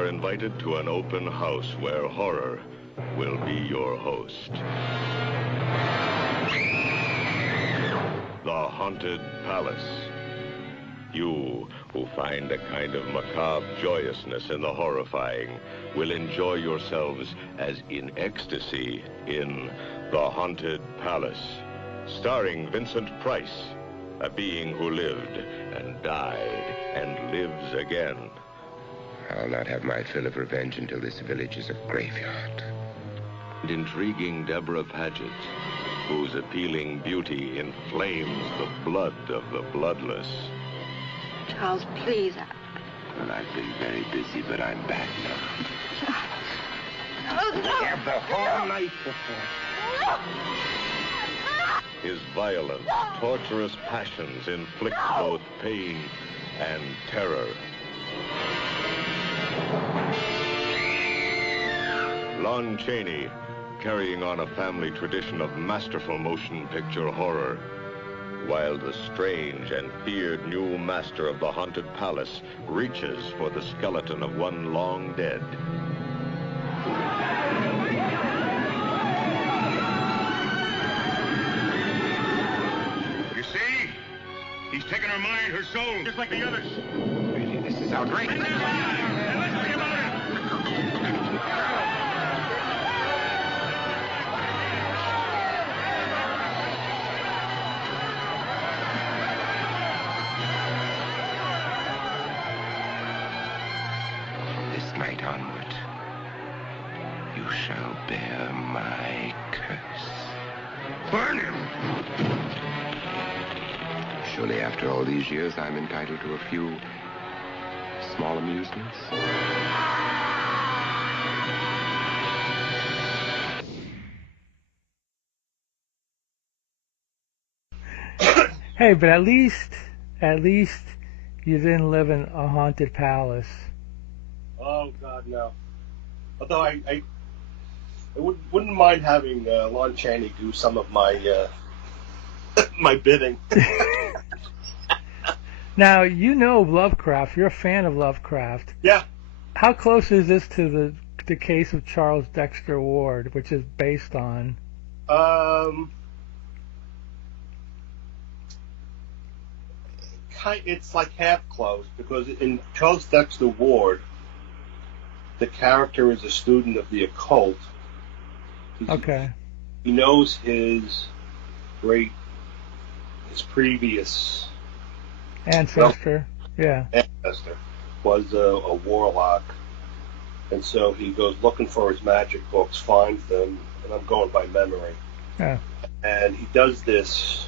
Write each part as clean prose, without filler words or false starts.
are invited to an open house where horror will be your host. The Haunted Palace. You, who find a kind of macabre joyousness in the horrifying, will enjoy yourselves as in ecstasy in The Haunted Palace. Starring Vincent Price, a being who lived and died and lives again. I'll not have my fill of revenge until this village is a graveyard. And intriguing Deborah Paget, whose appealing beauty inflames the blood of the bloodless. Charles, please. Well, I've been very busy, but I'm back now. No. I have the whole night before. His violent, torturous passions inflict both pain and terror. Lon Chaney, carrying on a family tradition of masterful motion picture horror, while the strange and feared new master of the Haunted Palace reaches for the skeleton of one long dead. You see? He's taken her mind, her soul, just like the others. Really, this is outrageous. Night onward, you shall bear my curse. Burn him! Surely after all these years, I'm entitled to a few small amusements. Hey, but at least you didn't live in a haunted palace. Oh God, no. Although I wouldn't mind having Lon Chaney do some of my my bidding. Now you know Lovecraft. You're a fan of Lovecraft. Yeah. How close is this to the case of Charles Dexter Ward, which is based on? It's like half close, because in Charles Dexter Ward, the character is a student of the occult. Okay. He knows his previous ancestor. Yeah. Ancestor was a warlock, and so he goes looking for his magic books, finds them, and I'm going by memory. Yeah. And he does this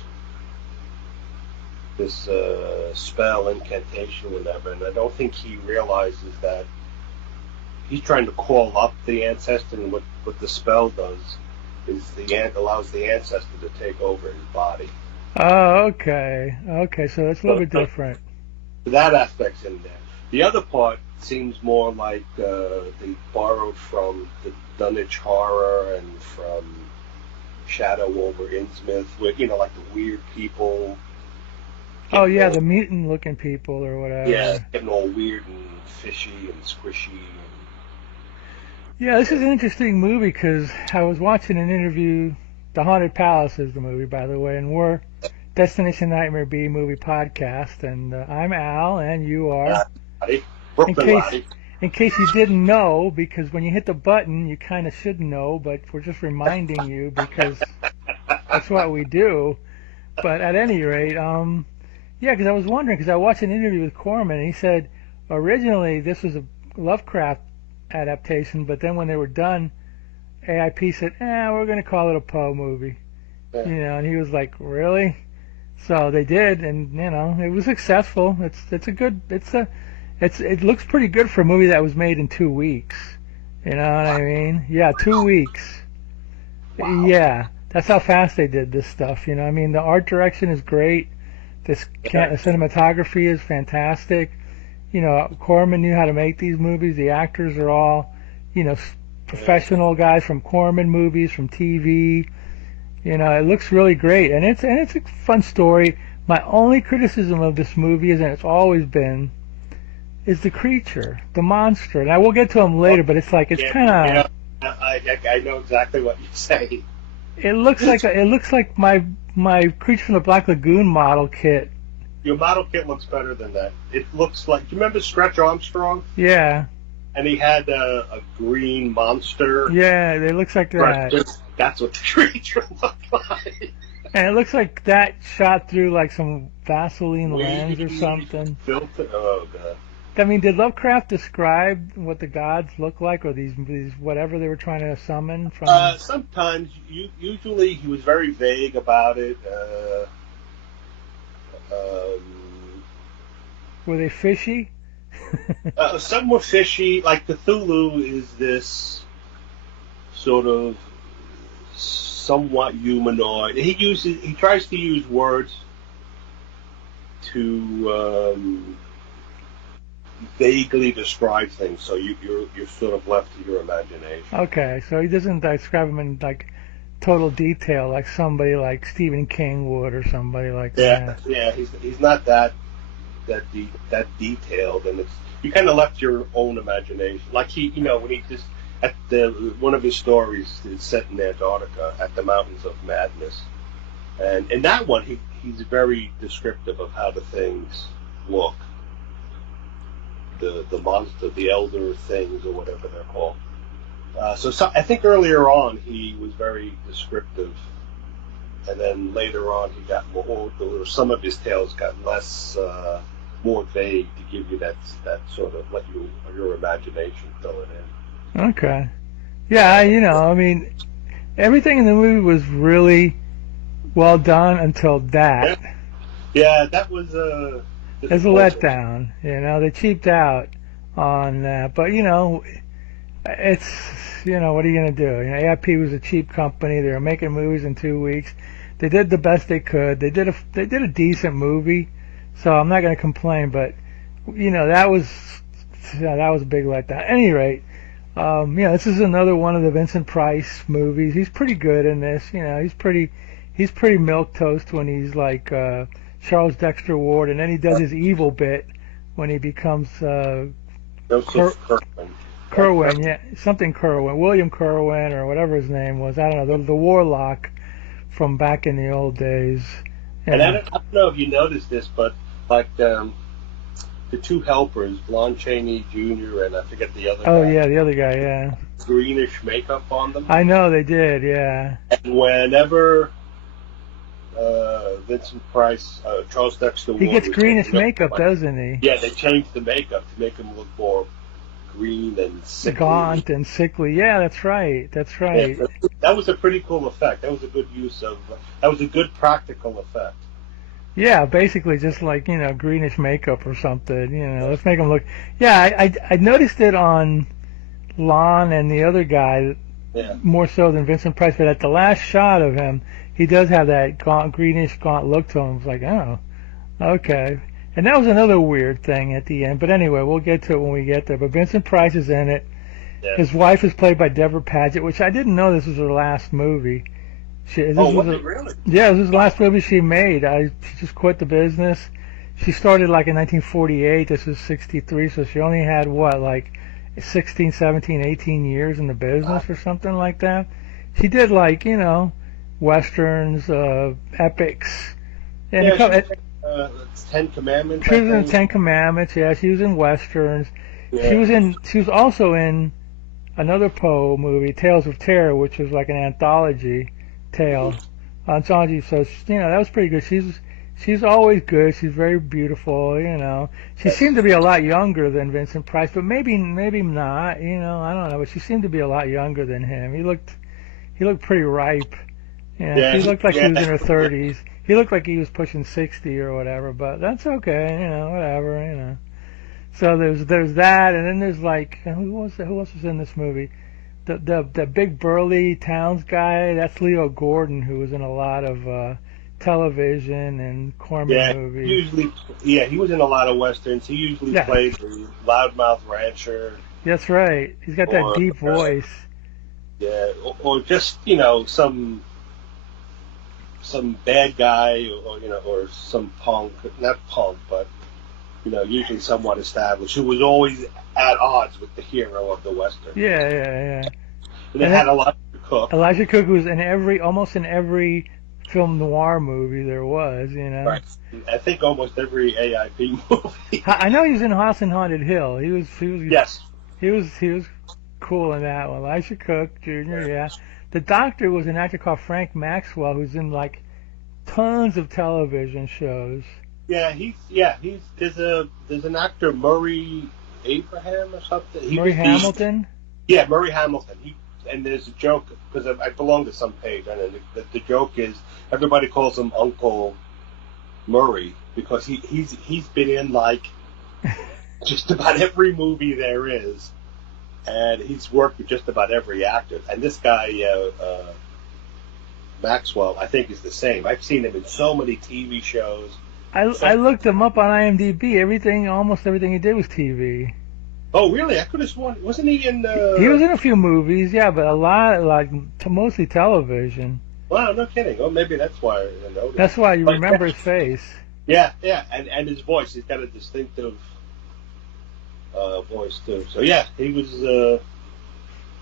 spell, incantation, whatever, and I don't think he realizes that he's trying to call up the ancestor, and what the spell does is allows the ancestor to take over his body. Oh, okay. Okay, so it's a little bit different. That aspect's in there. The other part seems more like they borrowed from the Dunwich Horror and from Shadow over Innsmouth, with like the weird people. Oh yeah, the mutant-looking people or whatever. Yeah, getting all weird and fishy and squishy. Yeah, this is an interesting movie because I was watching an interview. The Haunted Palace is the movie, by the way, and we're Destination Nightmare B Movie Podcast, and I'm Al, and you are. In case you didn't know, because when you hit the button, you kind of should know, but we're just reminding you because that's what we do. But at any rate, yeah, because I was wondering, because I watched an interview with Corman, and he said originally this was a Lovecraft adaptation, but then when they were done, AIP said, we're going to call it a Poe movie. Yeah. And he was like, really? So they did, and it was successful. It looks pretty good for a movie that was made in 2 weeks. You know what I mean? Yeah, 2 weeks. Wow. Yeah, that's how fast they did this stuff. I mean, the art direction is great. The cinematography is fantastic. Corman knew how to make these movies. The actors are all, professional guys from Corman movies, from TV. It looks really great, and it's a fun story. My only criticism of this movie is, and it's always been, is the creature, the monster. And I will get to him later, but it's like it's kind of. I know exactly what you're saying. It looks like my Creature from the Black Lagoon model kit. Your model kit looks better than that. It looks like, do you remember Stretch Armstrong? Yeah. And he had a green monster. Yeah, it looks like that. That's what the creature looked like. And it looks like that shot through like some Vaseline lens or something. Oh, God. I mean, did Lovecraft describe what the gods look like, or these whatever they were trying to summon from? Sometimes, usually he was very vague about it. Were they fishy? Some were fishy. Like Cthulhu is this sort of somewhat humanoid. He tries to use words to vaguely describe things, so you're sort of left to your imagination. Okay, so he doesn't describe them in like total detail like somebody like Stephen King would, or somebody like that. Yeah, he's not that detailed, and you kind of left your own imagination. Like when he just one of his stories is set in Antarctica at the Mountains of Madness, and in that one he's very descriptive of how the things look. The monster, the elder things, or whatever they're called. So I think earlier on he was very descriptive, and then later on he got more. Some of his tales got less, more vague to give you that sort of let your imagination fill it in. Okay. Yeah, I mean, everything in the movie was really well done until that. Yeah, that was It's a letdown, they cheaped out on that, but it's, what are you going to do? AIP was a cheap company. They were making movies in 2 weeks. They did the best they could. They did a decent movie, so I'm not going to complain, but, that was a big letdown. At any rate, this is another one of the Vincent Price movies. He's pretty good in this, he's pretty milquetoast when he's like, Charles Dexter Ward, and then he does his evil bit when he becomes Kerwin, something Kerwin, William Kerwin, or whatever his name was. I don't know, the warlock from back in the old days. And I don't know if you noticed this, but like the two helpers, Lon Chaney Jr. and I forget the other guy. Oh yeah, the other guy, yeah. Greenish makeup on them. I know they did, yeah. And whenever Vincent Price, Charles Dexter Ward, he gets greenish makeup, doesn't he? Yeah, they changed the makeup to make him look more green and sickly. Gaunt and sickly. Yeah, that's right. Yeah, that was a pretty cool effect. That was a good that was a good practical effect. Yeah, basically just like, greenish makeup or something, let's make him look. Yeah, I noticed it on Lon and the other guy more so than Vincent Price, but at the last shot of him, he does have that greenish gaunt look to him. It's like, oh, okay. And that was another weird thing at the end. But anyway, we'll get to it when we get there. But Vincent Price is in it. Yeah. His wife is played by Deborah Paget, which I didn't know this was her last movie. Really? Yeah, this was the last movie she made. She just quit the business. She started like in 1948. This is 63, so she only had, 16, 17, 18 years in the business or something like that. She did westerns, epics, and Ten Commandments. She was in Ten Commandments. Yeah, she was in westerns. Yeah. She was also in another Poe movie, Tales of Terror, which was like an anthology tale. Anthology. So that was pretty good. She's always good. She's very beautiful. She seemed to be a lot younger than Vincent Price, but maybe not. I don't know. But she seemed to be a lot younger than him. He looked pretty ripe. Yeah, she looked like she was in her 30s. He looked like he was pushing 60 or whatever, but that's okay, whatever. So there's that, and then there's who else was in this movie? The big burly Towns guy. That's Leo Gordon, who was in a lot of television and Corman movies. He was in a lot of westerns. He usually played the loudmouth rancher. That's right. He's got that deep voice. Yeah, or just some bad guy, or some punk, not punk, but usually somewhat established, who was always at odds with the hero of the Western. Yeah. And it had Elijah Cook. Elijah Cook was in almost in every film noir movie there was, Right. I think almost every AIP movie. I know he was in House on Haunted Hill. Yes. He was cool in that one. Elijah Cook Jr. Yeah. The Doctor was an actor called Frank Maxwell, who's in like tons of television shows. Yeah, there's an actor, Murray Abraham or something. Murray Hamilton. Yeah, Murray Hamilton. And there's a joke, because I belong to some page, and the joke is everybody calls him Uncle Murray because he's been in like just about every movie there is, and he's worked with just about every actor. And this guy Maxwell, I think, is the same. I've seen him in so many TV shows. I looked him up on IMDb. Almost everything he did was TV. Oh, really? I could have sworn. Wasn't he in... He was in a few movies, yeah, but a lot, mostly television. Wow, no kidding. Oh, maybe that's why I noticed. That's why you remember his face. Yeah, and his voice. He's got a distinctive voice, too. So, yeah, he was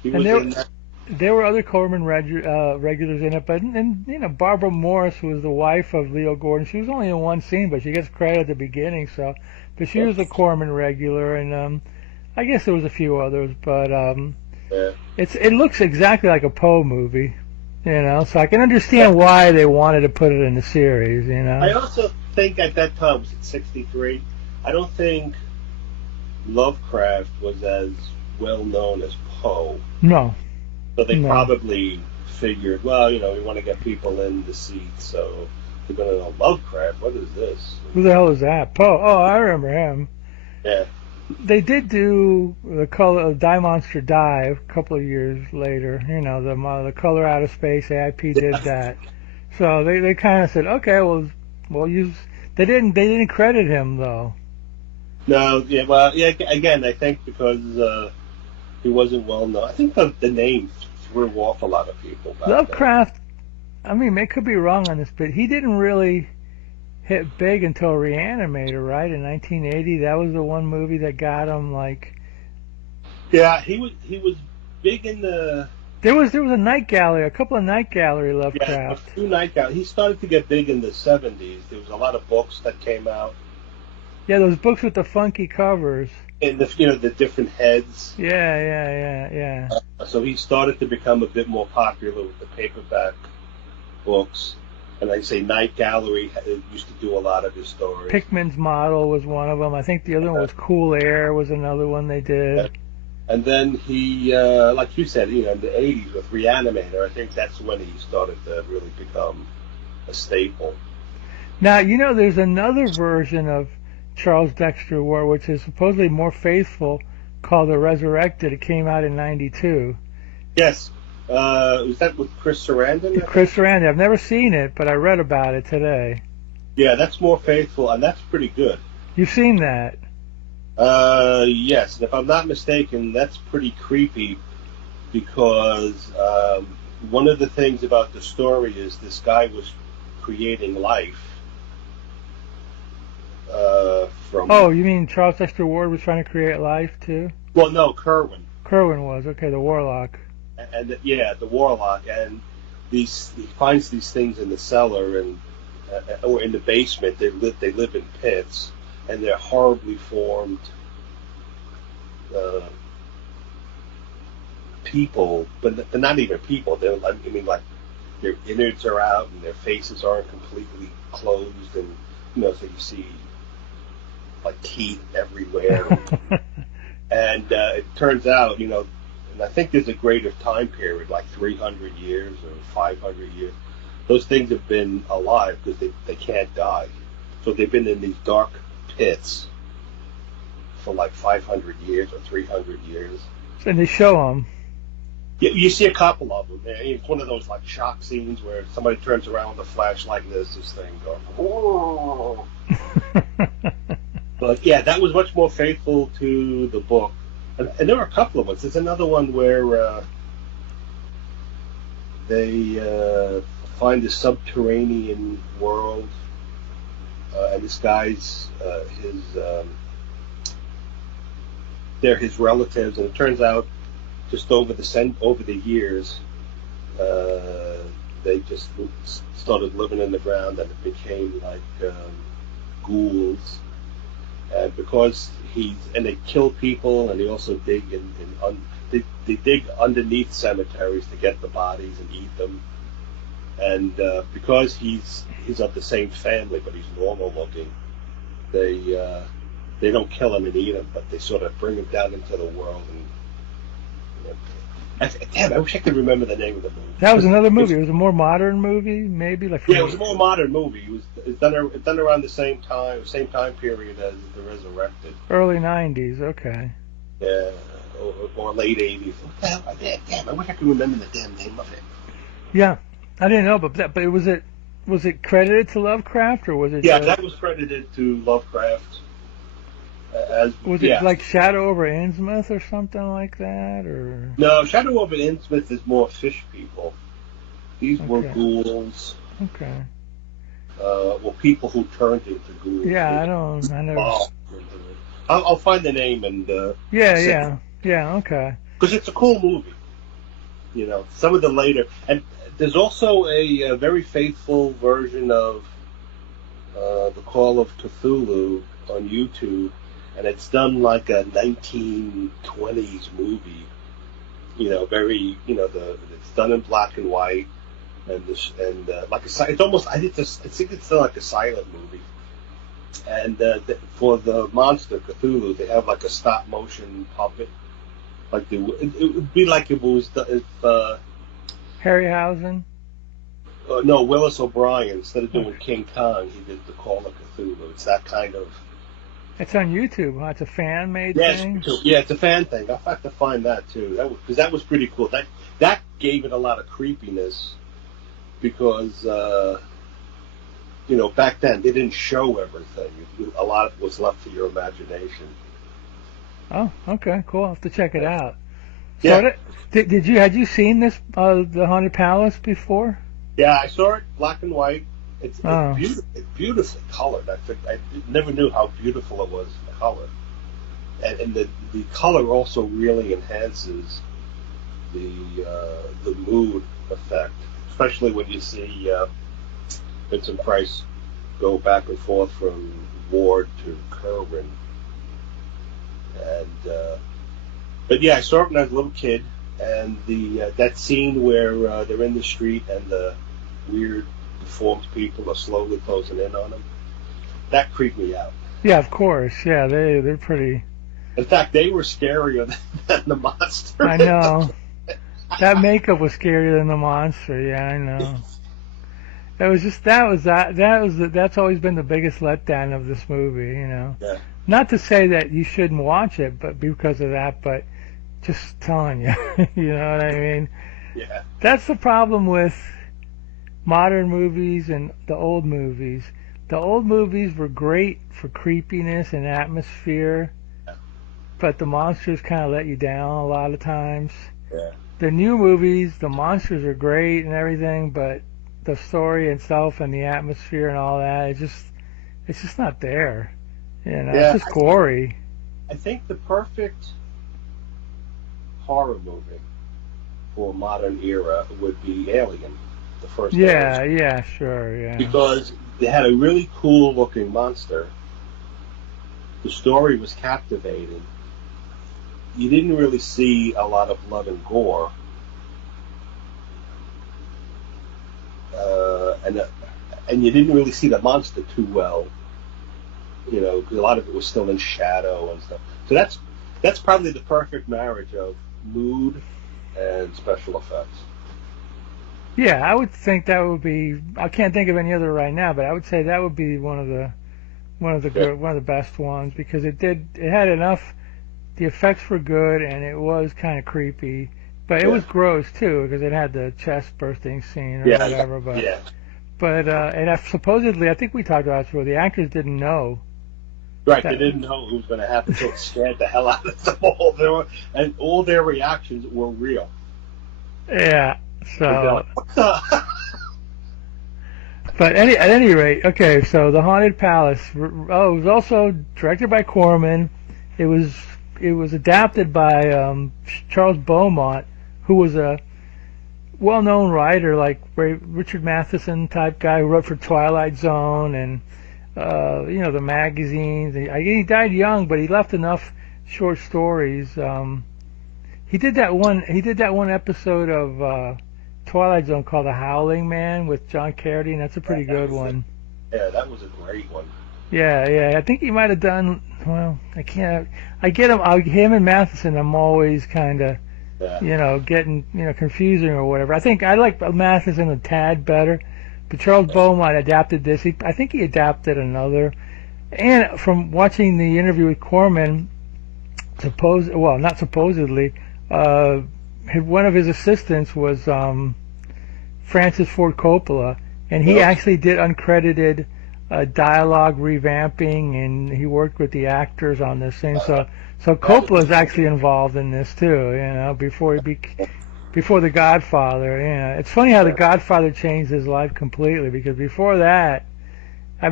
in that. There were other Corman regulars in it, but Barbara Morris was the wife of Leo Gordon. She was only in one scene, but she gets credit at the beginning. But she was a Corman regular, and I guess there was a few others, but it looks exactly like a Poe movie, so I can understand why they wanted to put it in the series, I also think at that time, was it 1963? I don't think Lovecraft was as well known as Poe. No. So they probably figured, well, we want to get people in the seats, so they're going to know Lovecraft. What is this? Who the hell is that? Poe. Oh, I remember him. Yeah. They did do the color Die Monster Die a couple of years later. The Color Out of Space. AIP did that. So they kind of said, okay, we'll use. They didn't credit him though. No. Yeah. Well. Yeah. Again, I think because he wasn't well known. I think the name threw off a lot of people. Lovecraft. I mean, I could be wrong on this, but he didn't really hit big until Reanimator, right? In 1980, that was the one movie that got him Yeah, he was big in the. There was a Night Gallery, a couple of Night Gallery Lovecraft. Yeah, a few Night Gallery. He started to get big in the 70s. There was a lot of books that came out. Yeah, those books with the funky covers. And the different heads. Yeah. So he started to become a bit more popular with the paperback books. And like I say, Night Gallery used to do a lot of his stories. Pickman's Model was one of them. I think the other one was Cool Air was another one they did. And then he, like you said, in the 80s with Reanimator, I think that's when he started to really become a staple. Now, there's another version of Charles Dexter Ward, which is supposedly more faithful, called The Resurrected. It came out in 92. Yes. Was that with Chris Sarandon? Chris Sarandon. I've never seen it, but I read about it today. Yeah, that's more faithful, and that's pretty good. You've seen that? Yes. And if I'm not mistaken, that's pretty creepy because one of the things about the story is this guy was creating life from... Oh, you mean Charles Dexter Ward was trying to create life, too? Well, no, Kerwin. Kerwin was, okay, the warlock. And the warlock, and he finds these things in the cellar or in the basement. They live in pits, and they're horribly formed people, but they're not even people. They're their innards are out and their faces aren't completely closed, and so you see like teeth everywhere. And it turns out, and I think there's a greater time period, like 300 years or 500 years. Those things have been alive because they can't die. So they've been in these dark pits for like 500 years or 300 years. And they show them. You see a couple of them. It's one of those like shock scenes where somebody turns around with a flashlight and there's this thing going, whoa. But yeah, that was much more faithful to the book. And there were a couple of ones. There's another one where they find a subterranean world and this guy's they're his relatives, and it turns out just over the years, they just started living in the ground, and it became like ghouls. And because they kill people, and they also dig they dig underneath cemeteries to get the bodies and eat them. And because he's of the same family, but he's normal looking, they don't kill him and eat him, but they sort of bring him down into the world. And damn, I wish I could remember the name of the movie. That was another movie. It was a more modern movie, maybe. Like it was a more modern movie. It's done around the same time period as The Resurrected. Early '90s. Okay. Yeah, or late '80s. What the hell? Damn, I wish I could remember the damn name of it. Yeah, I didn't know, but was it credited to Lovecraft, or was it? Yeah, that was credited to Lovecraft. Was it like Shadow over Innsmouth or something like that, or? No, Shadow over Innsmouth is more fish people. These were ghouls. Okay. Well, people who turned into ghouls. Yeah, I know. I'll find the name and. Yeah. Okay. Because it's a cool movie. You know, some of the later, and there's also a very faithful version of The Call of Cthulhu on YouTube. And it's done like a 1920s movie, it's done in black and white, and like it's almost I think it's done like a silent movie. And for the monster Cthulhu, they have like a stop motion puppet, like it would be like it was Harryhausen. No, Willis O'Brien. Instead of doing King Kong, he did The Call of Cthulhu. It's that kind of. It's on YouTube, huh? It's a fan-made thing? Yeah, it's a fan thing. I'll have to find that, too. Because that was pretty cool. That gave it a lot of creepiness because, back then they didn't show everything. A lot was left to your imagination. Oh, okay, cool. I'll have to check it out. Yeah. So had you seen this, The Haunted Palace, before? Yeah, I saw it black and white. It's beautifully colored. I never knew how beautiful it was in color, and the color also really enhances the mood effect, especially when you see Vincent Price go back and forth from Ward to Kerwin. And but yeah, I saw it when I was a little kid, and that scene where they're in the street and the weird deformed people are slowly closing in on them. That creeped me out. Yeah, of course. Yeah, they're pretty. In fact, they were scarier than the monster. I know. That makeup was scarier than the monster. Yeah, I know. That's always been the biggest letdown of this movie. Yeah. Not to say that you shouldn't watch it, but because of that. But just telling you, you know what I mean? Yeah. That's the problem with modern movies and the old movies. The old movies were great for creepiness and atmosphere, but the monsters kind of let you down a lot of times. Yeah. The new movies, the monsters are great and everything, but the story itself and the atmosphere and all that, it's just not there. It's just gory. I think the perfect horror movie for modern era would be Alien. The first Alien. Yeah, sure, yeah. Because they had a really cool looking monster. The story was captivating. You didn't really see a lot of blood and gore. And you didn't really see the monster too well. Because a lot of it was still in shadow and stuff. So that's probably the perfect marriage of mood and special effects. Yeah, I would think that would be. I can't think of any other right now, but I would say that would be one of the best ones because it had enough. The effects were good and it was kind of creepy, but it was gross too because it had the chest bursting scene or whatever. But and supposedly, I think we talked about this before. The actors didn't know. Right, they didn't know what was going to happen, so it scared the hell out of them all. And all their reactions were real. Yeah. So, But at any rate, okay. So The Haunted Palace. Oh, it was also directed by Corman. It was adapted by Charles Beaumont, who was a well-known writer, like Richard Matheson type guy who wrote for Twilight Zone and the magazines. He died young, but he left enough short stories. He did that one episode of Twilight Zone called The Howling Man with John Carradine. That's a pretty good one. Yeah, that was a great one. Yeah. I think he might have done. Well, I can't. I get him and Matheson. I'm always kind of. Yeah. Getting confusing or whatever. I think I like Matheson a tad better, but Charles Beaumont adapted this. I think he adapted another. And from watching the interview with Corman, not supposedly, one of his assistants was Francis Ford Coppola, and he actually did uncredited dialogue revamping, and he worked with the actors on this thing. So Coppola is actually involved in this too, before The Godfather. It's funny how The Godfather changed his life completely, because before that, I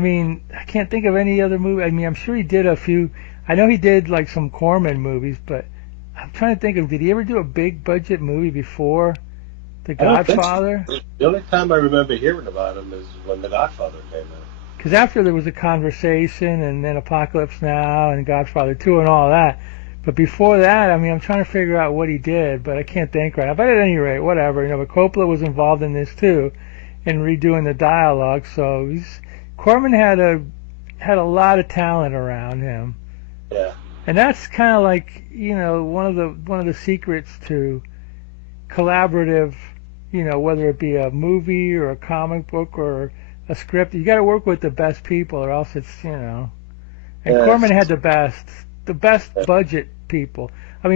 can't think of any other movie. I'm sure he did a few. I know he did like some Corman movies, but I'm trying to think did he ever do a big budget movie before The Godfather? So. The only time I remember hearing about him is when The Godfather came out. Because after there was A Conversation, and then Apocalypse Now, and Godfather 2, and all that. But before that, I'm trying to figure out what he did, but I can't think right now. But at any rate, whatever. But Coppola was involved in this too, in redoing the dialogue. So Corman had a lot of talent around him. Yeah. And that's kind of like one of the secrets to collaborative, whether it be a movie or a comic book or a script. You got to work with the best people, or else it's And Corman had the best budget people.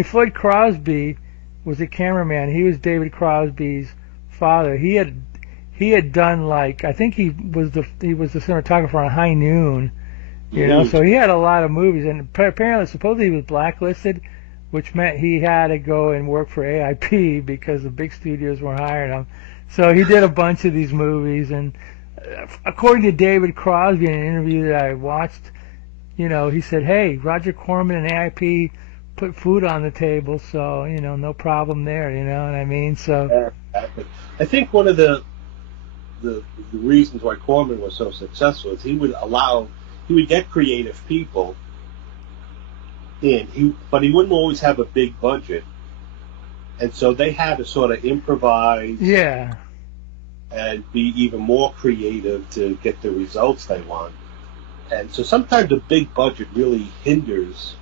Floyd Crosby was a cameraman. He was David Crosby's father. He had done I think he was the cinematographer on High Noon. So he had a lot of movies, and apparently, supposedly, he was blacklisted, which meant he had to go and work for AIP because the big studios weren't hiring him. So he did a bunch of these movies, and according to David Crosby in an interview that I watched, he said, "Hey, Roger Corman and AIP put food on the table, so no problem there." You know what I mean? So I think one of the reasons why Corman was so successful is he would get creative people in, but he wouldn't always have a big budget, and so they had to sort of improvise. Yeah. And be even more creative to get the results they want. And so sometimes a big budget really hinders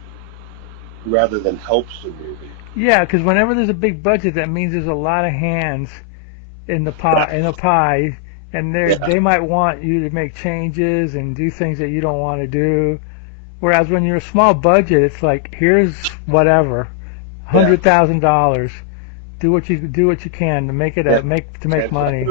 rather than helps the movie. Yeah, because whenever there's a big budget, that means there's a lot of hands in the pie, and they might want you to make changes and do things that you don't want to do. Whereas when you're a small budget, it's like, here's whatever, $100,000. Do what you can to make it make money.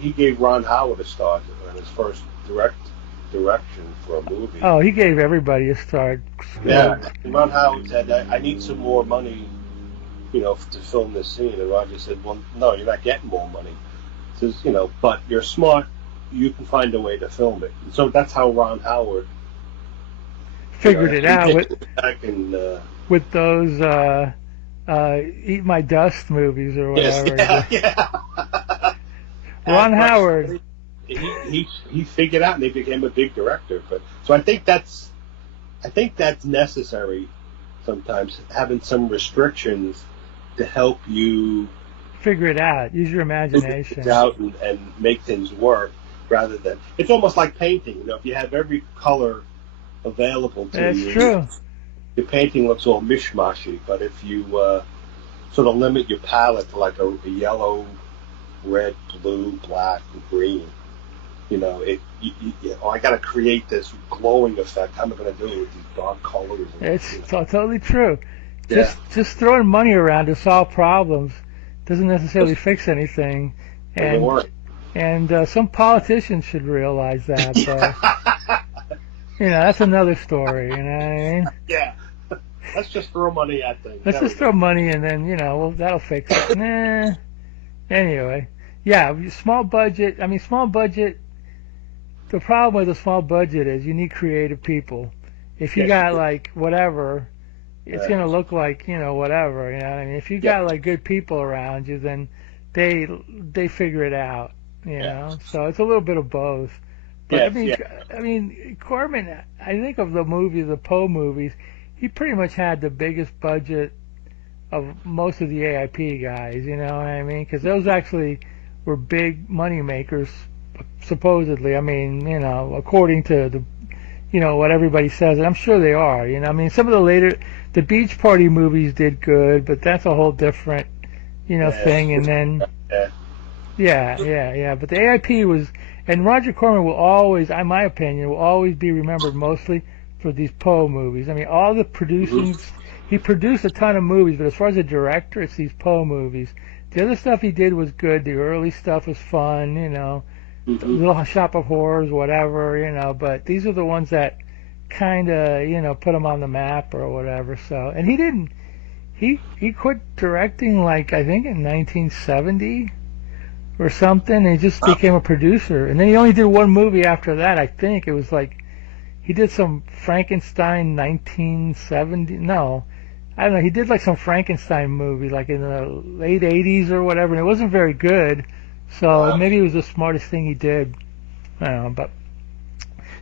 He gave Ron Howard a start on his first direction for a movie. Oh, he gave everybody a start. Yeah, Ron Howard said, "I need some more money, to film this scene." And Roger said, "Well, no, you're not getting more money." He says, "But you're smart. You can find a way to film it." And so that's how Ron Howard figured it out with those. Eat My Dust movies or whatever. Yes, yeah. Ron Howard. He figured out, and he became a big director. But so I think that's necessary sometimes, having some restrictions to help you figure it out. Use your imagination. Figure it out and make things work, rather than it's almost like painting. If you have every color available to you. That's true. Your painting looks all mishmashy, but if you sort of limit your palette to like a yellow, red, blue, black, and green, I got to create this glowing effect. How am I going to do it with these dark colors? It's totally true. Yeah. Just throwing money around to solve problems doesn't necessarily fix anything. And some politicians should realize that. That's another story. You know what I mean? Yeah. Let's just throw money at things. Let's just throw money, and then that'll fix it. Nah. Anyway, yeah, small budget. Small budget. the problem with a small budget is you need creative people. If you got like whatever, it's gonna look like whatever. You know what I mean? If you got like good people around you, then they figure it out. You know, so it's a little bit of both. But I mean, Corman. I think of the Poe movies. He pretty much had the biggest budget of most of the AIP guys. You know what I mean? Because those actually were big money makers, supposedly. I mean, according to what everybody says, and I'm sure they are. I mean, some of the Beach Party movies did good, but that's a whole different, thing. And then, but the AIP was, and Roger Corman will always, in my opinion, will always be remembered mostly for these Poe movies. I mean, all the producing, he produced a ton of movies, but as far as a director, it's these Poe movies. The other stuff he did was good. The early stuff was fun, Little Shop of Horrors, whatever, but these are the ones that kind of, put him on the map or whatever. So, and he quit directing like, I think in 1970 or something, and he just became a producer. And then he only did one movie after that, I think. It was like, he did some Frankenstein 1970, no, I don't know, he did like some Frankenstein movie like in the late 80s or whatever, and it wasn't very good. So maybe it was the smartest thing he did. I don't know, but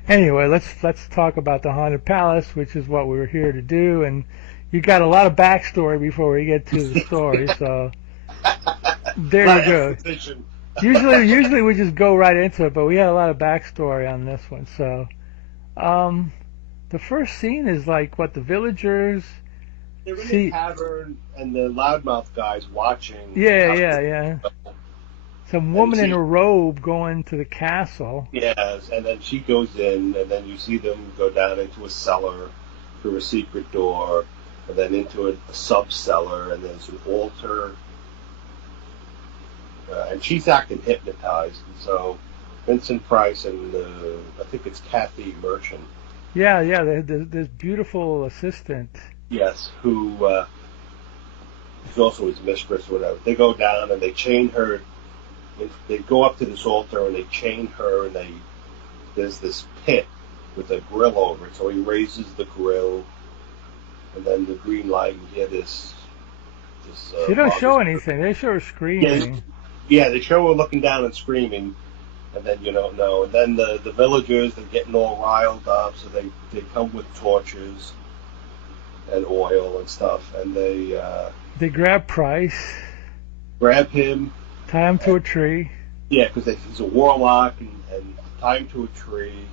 anyway, let's talk about the Haunted Palace, which is what we were here to do. And you got a lot of backstory before we get to the story, so there you go. Usually we just go right into it, but we had a lot of backstory on this one. So the first scene is like what the villagers. They're in the tavern, and the loudmouth guy's watching. Yeah. Some woman in a robe going to the castle. Yes, and then she goes in, and then you see them go down into a cellar through a secret door, and then into a sub-cellar, and there's an altar. And she's acting hypnotized, and so Vincent Price and I think it's Kathy Merchant. Yeah, this beautiful assistant. Yes, who is also his mistress or whatever. They go down and they chain her. They go up to this altar and they chain her, and there's this pit with a grill over it. So he raises the grill, and then the green light, and you hear this. They don't show anything. They show her screaming. Yeah, they show her looking down and screaming, and then you don't know. And then the villagers, they're getting all riled up, so they come with torches and oil and stuff, and they grab Price. Grab him. Tie him to a tree. Yeah, because he's a warlock, and tie him to a tree.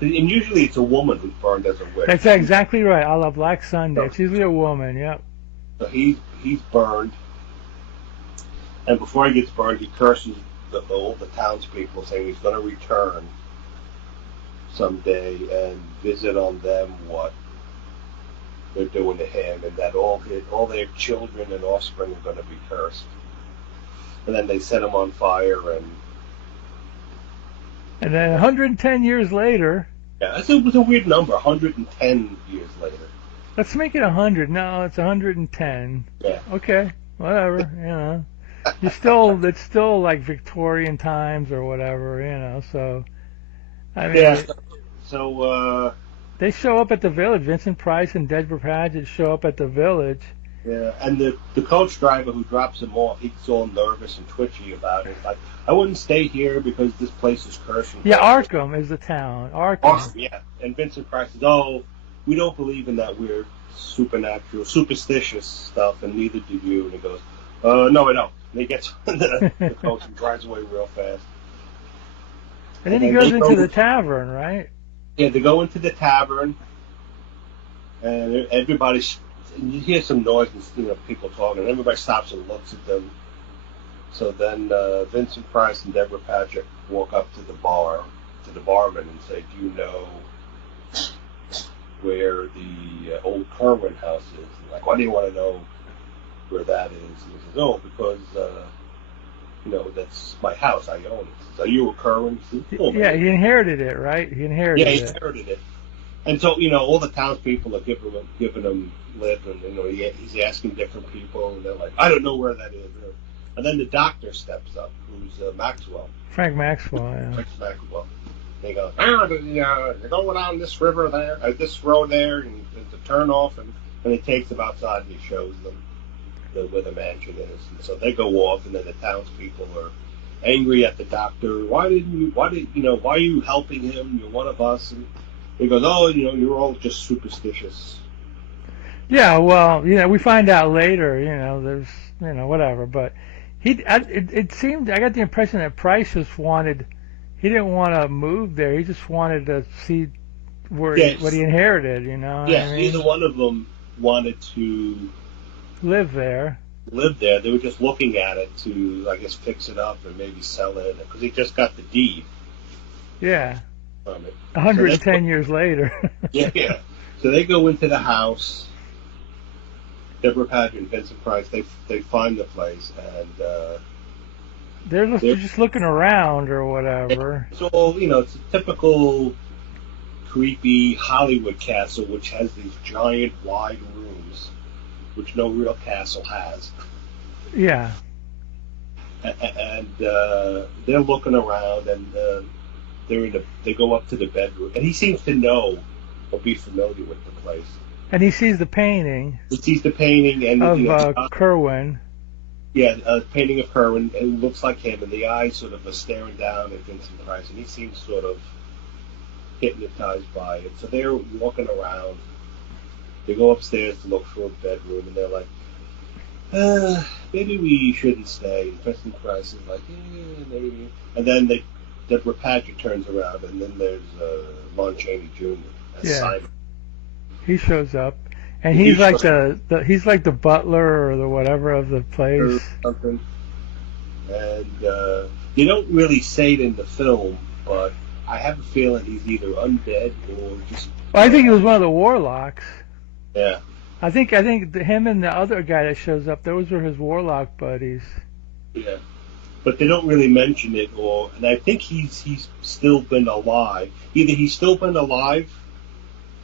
And usually it's a woman who's burned as a witch. That's exactly right. I love Black Sunday. It's usually a woman, yep. So he's burned. And before he gets burned, he curses all the townspeople, saying he's going to return someday and visit on them what they're doing to him, and that all their children and offspring are going to be cursed. And then they set him on fire, and then 110 years later. Yeah, it was a weird number. 110 years later. Let's make it 100. No, it's 110. Yeah. Okay, whatever. It's still like Victorian times or whatever. So. I mean, yeah. So. They show up at the village. Vincent Price and Deborah Paget show up at the village. Yeah, and the coach driver who drops him off, he's all nervous and twitchy about it. Like, I wouldn't stay here because this place is cursed. Yeah, Arkham is the town. Arkham, yeah. And Vincent Price says, "Oh, we don't believe in that weird supernatural, superstitious stuff, and neither do you." And he goes, "No, I don't." And he gets on the coach and drives away real fast. And then he goes into the tavern, right? Yeah, they go into the tavern, and everybody's. And you hear some noise and people talking, and everybody stops and looks at them. So then Vincent Price and Deborah Paget walk up to the barman, and say, "Do you know where the old Kerwin house is?" And like, "Why do you want to know where that is?" And he says, "Oh, because that's my house. I own it." "Are you a Kerwin?" Says, "Oh, yeah, he inherited it, right? He inherited it. Yeah, he inherited it. And so, all the townspeople are giving him lip, and he's asking different people, and they're like, "I don't know where that is." And then the doctor steps up, who's Maxwell. Frank Maxwell, yeah. Frank Maxwell. They go, they're going down this river there, this road there, and to turn off, and he takes them outside and he shows them where the mansion is. And so they go off, and then the townspeople are angry at the doctor. Why are you helping him? You're one of us. And he goes, oh, you're all just superstitious. Yeah, well, we find out later, there's, whatever, but it seemed, I got the impression that Price just he didn't want to move there, he just wanted to see what he inherited, Yes, neither one of them wanted to live there. They were just looking at it to, I guess, fix it up and maybe sell it, because he just got the deed. Yeah. From it. 110 years later. Yeah. So they go into the house. Deborah Paget and Vincent Price, they find the place, and they're just looking around or whatever. It's all, it's a typical creepy Hollywood castle, which has these giant wide rooms, which no real castle has. Yeah. And they're looking around, and they go up to the bedroom, and he seems to know or be familiar with the place. And he sees the painting. He sees the painting and of Kerwin. Yeah, a painting of Kerwin, and it looks like him, and the eyes sort of are staring down at Vincent Price, and he seems sort of hypnotized by it. So they're walking around. They go upstairs to look for a bedroom, and they're like, maybe we shouldn't stay. And Vincent Price is like, yeah, maybe. And then Deborah Paget turns around, and then there's Lon Chaney Jr. as Simon. He shows up, and he's like he's like the butler or the whatever of the place. Something. And you don't really say it in the film, but I have a feeling he's either undead or just. Well, I think he was one of the warlocks. Yeah. I think him and the other guy that shows up, those were his warlock buddies. Yeah. But they don't really mention it, and I think he's still been alive. Either he's still been alive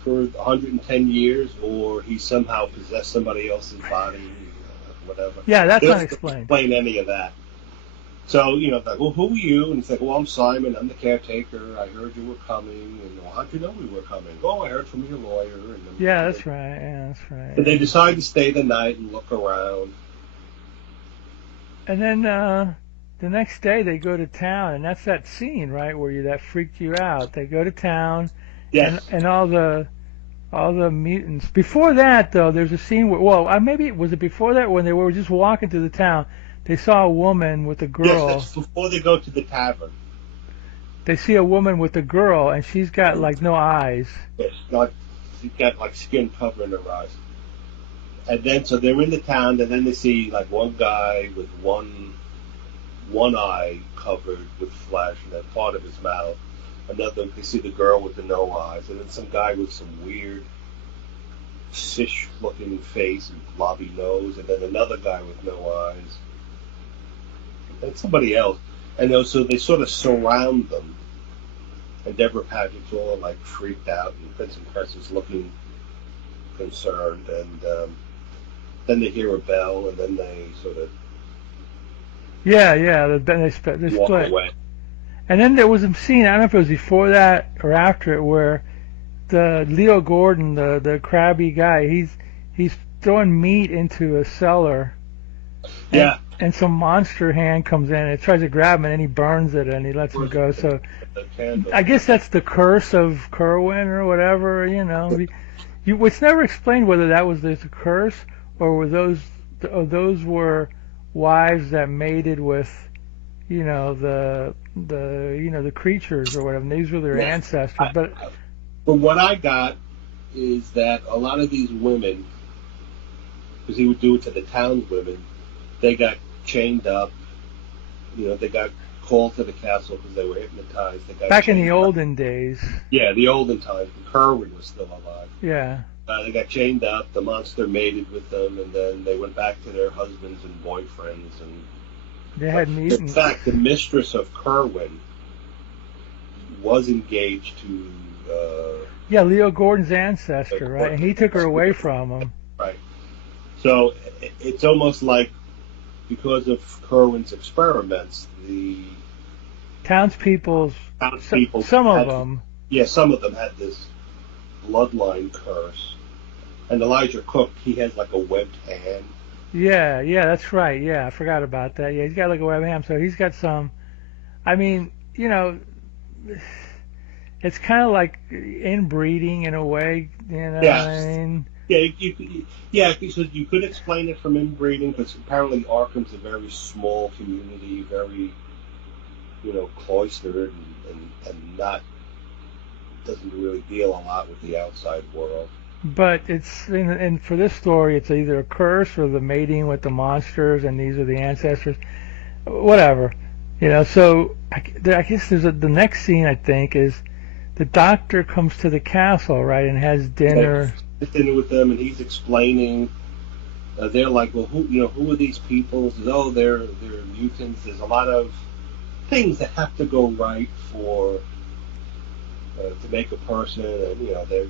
for 110 years, or he somehow possessed somebody else's body, whatever. Yeah, that's not explained. Explain any of that. So, like, well, who are you? And he's like, well, I'm Simon. I'm the caretaker. I heard you were coming. And, well, how'd you know we were coming? Oh, I heard from your lawyer. Yeah, that's right. And they decide to stay the night and look around. And then the next day they go to town, and that's that scene, right, where that freaked you out. They go to town. Yes. And all the mutants. Before that, though, there's a scene where, maybe was it before that when they were just walking through the town, they saw a woman with a girl. Yes, that's before they go to the tavern. They see a woman with a girl, and she's got like no eyes. Yes, she's got like skin covering her eyes. And then so they're in the town, and then they see like one guy with one eye covered with flesh, and then part of his mouth. Another, they see the girl with the no eyes, and then some guy with some weird fish-looking face and blobby nose, and then another guy with no eyes, and then somebody else. And so they sort of surround them, and Deborah Paget's all like freaked out, and Vincent Price is looking concerned, and then they hear a bell, and then they sort of then they split. away. And then there was a scene, I don't know if it was before that or after it, where the Leo Gordon, the crabby guy, he's throwing meat into a cellar. Yeah. And some monster hand comes in and it tries to grab him, and then he burns it and he lets him go. So I guess that's the curse of Kerwin or whatever, It's never explained whether that was the curse or were those were wives that mated with, the creatures or whatever. And these were their ancestors. But from what I got is that a lot of these women, because he would do it to the townswomen, they got chained up. They got called to the castle because they were hypnotized. They got back in the olden days. Yeah, the olden times when Kerwin was still alive. Yeah. They got chained up. The monster mated with them, and then they went back to their husbands and boyfriends and. They had meetings. In fact, the mistress of Kerwin was engaged to. Leo Gordon's ancestor, right? And he took her away from him. Right. So it's almost like because of Kerwin's experiments, the townspeople, townspeople, some of them, some of them had this bloodline curse. And Elijah Cook, he has like a webbed hand. Yeah, that's right. Yeah, I forgot about that. Yeah, he's got like a web ham, so he's got some. I mean, it's kind of like inbreeding in a way. Yeah. I mean, Because you could explain it from inbreeding, because apparently Arkham's a very small community, very, cloistered and not doesn't really deal a lot with the outside world. but it's and for this story, it's either a curse or the mating with the monsters, and these are the ancestors, whatever. So I guess the next scene I think is the doctor comes to the castle, right, and has dinner. Dinner with them, and he's explaining. They're like, well, who are these people? He says, oh, they're mutants. There's a lot of things that have to go right for to make a person, and their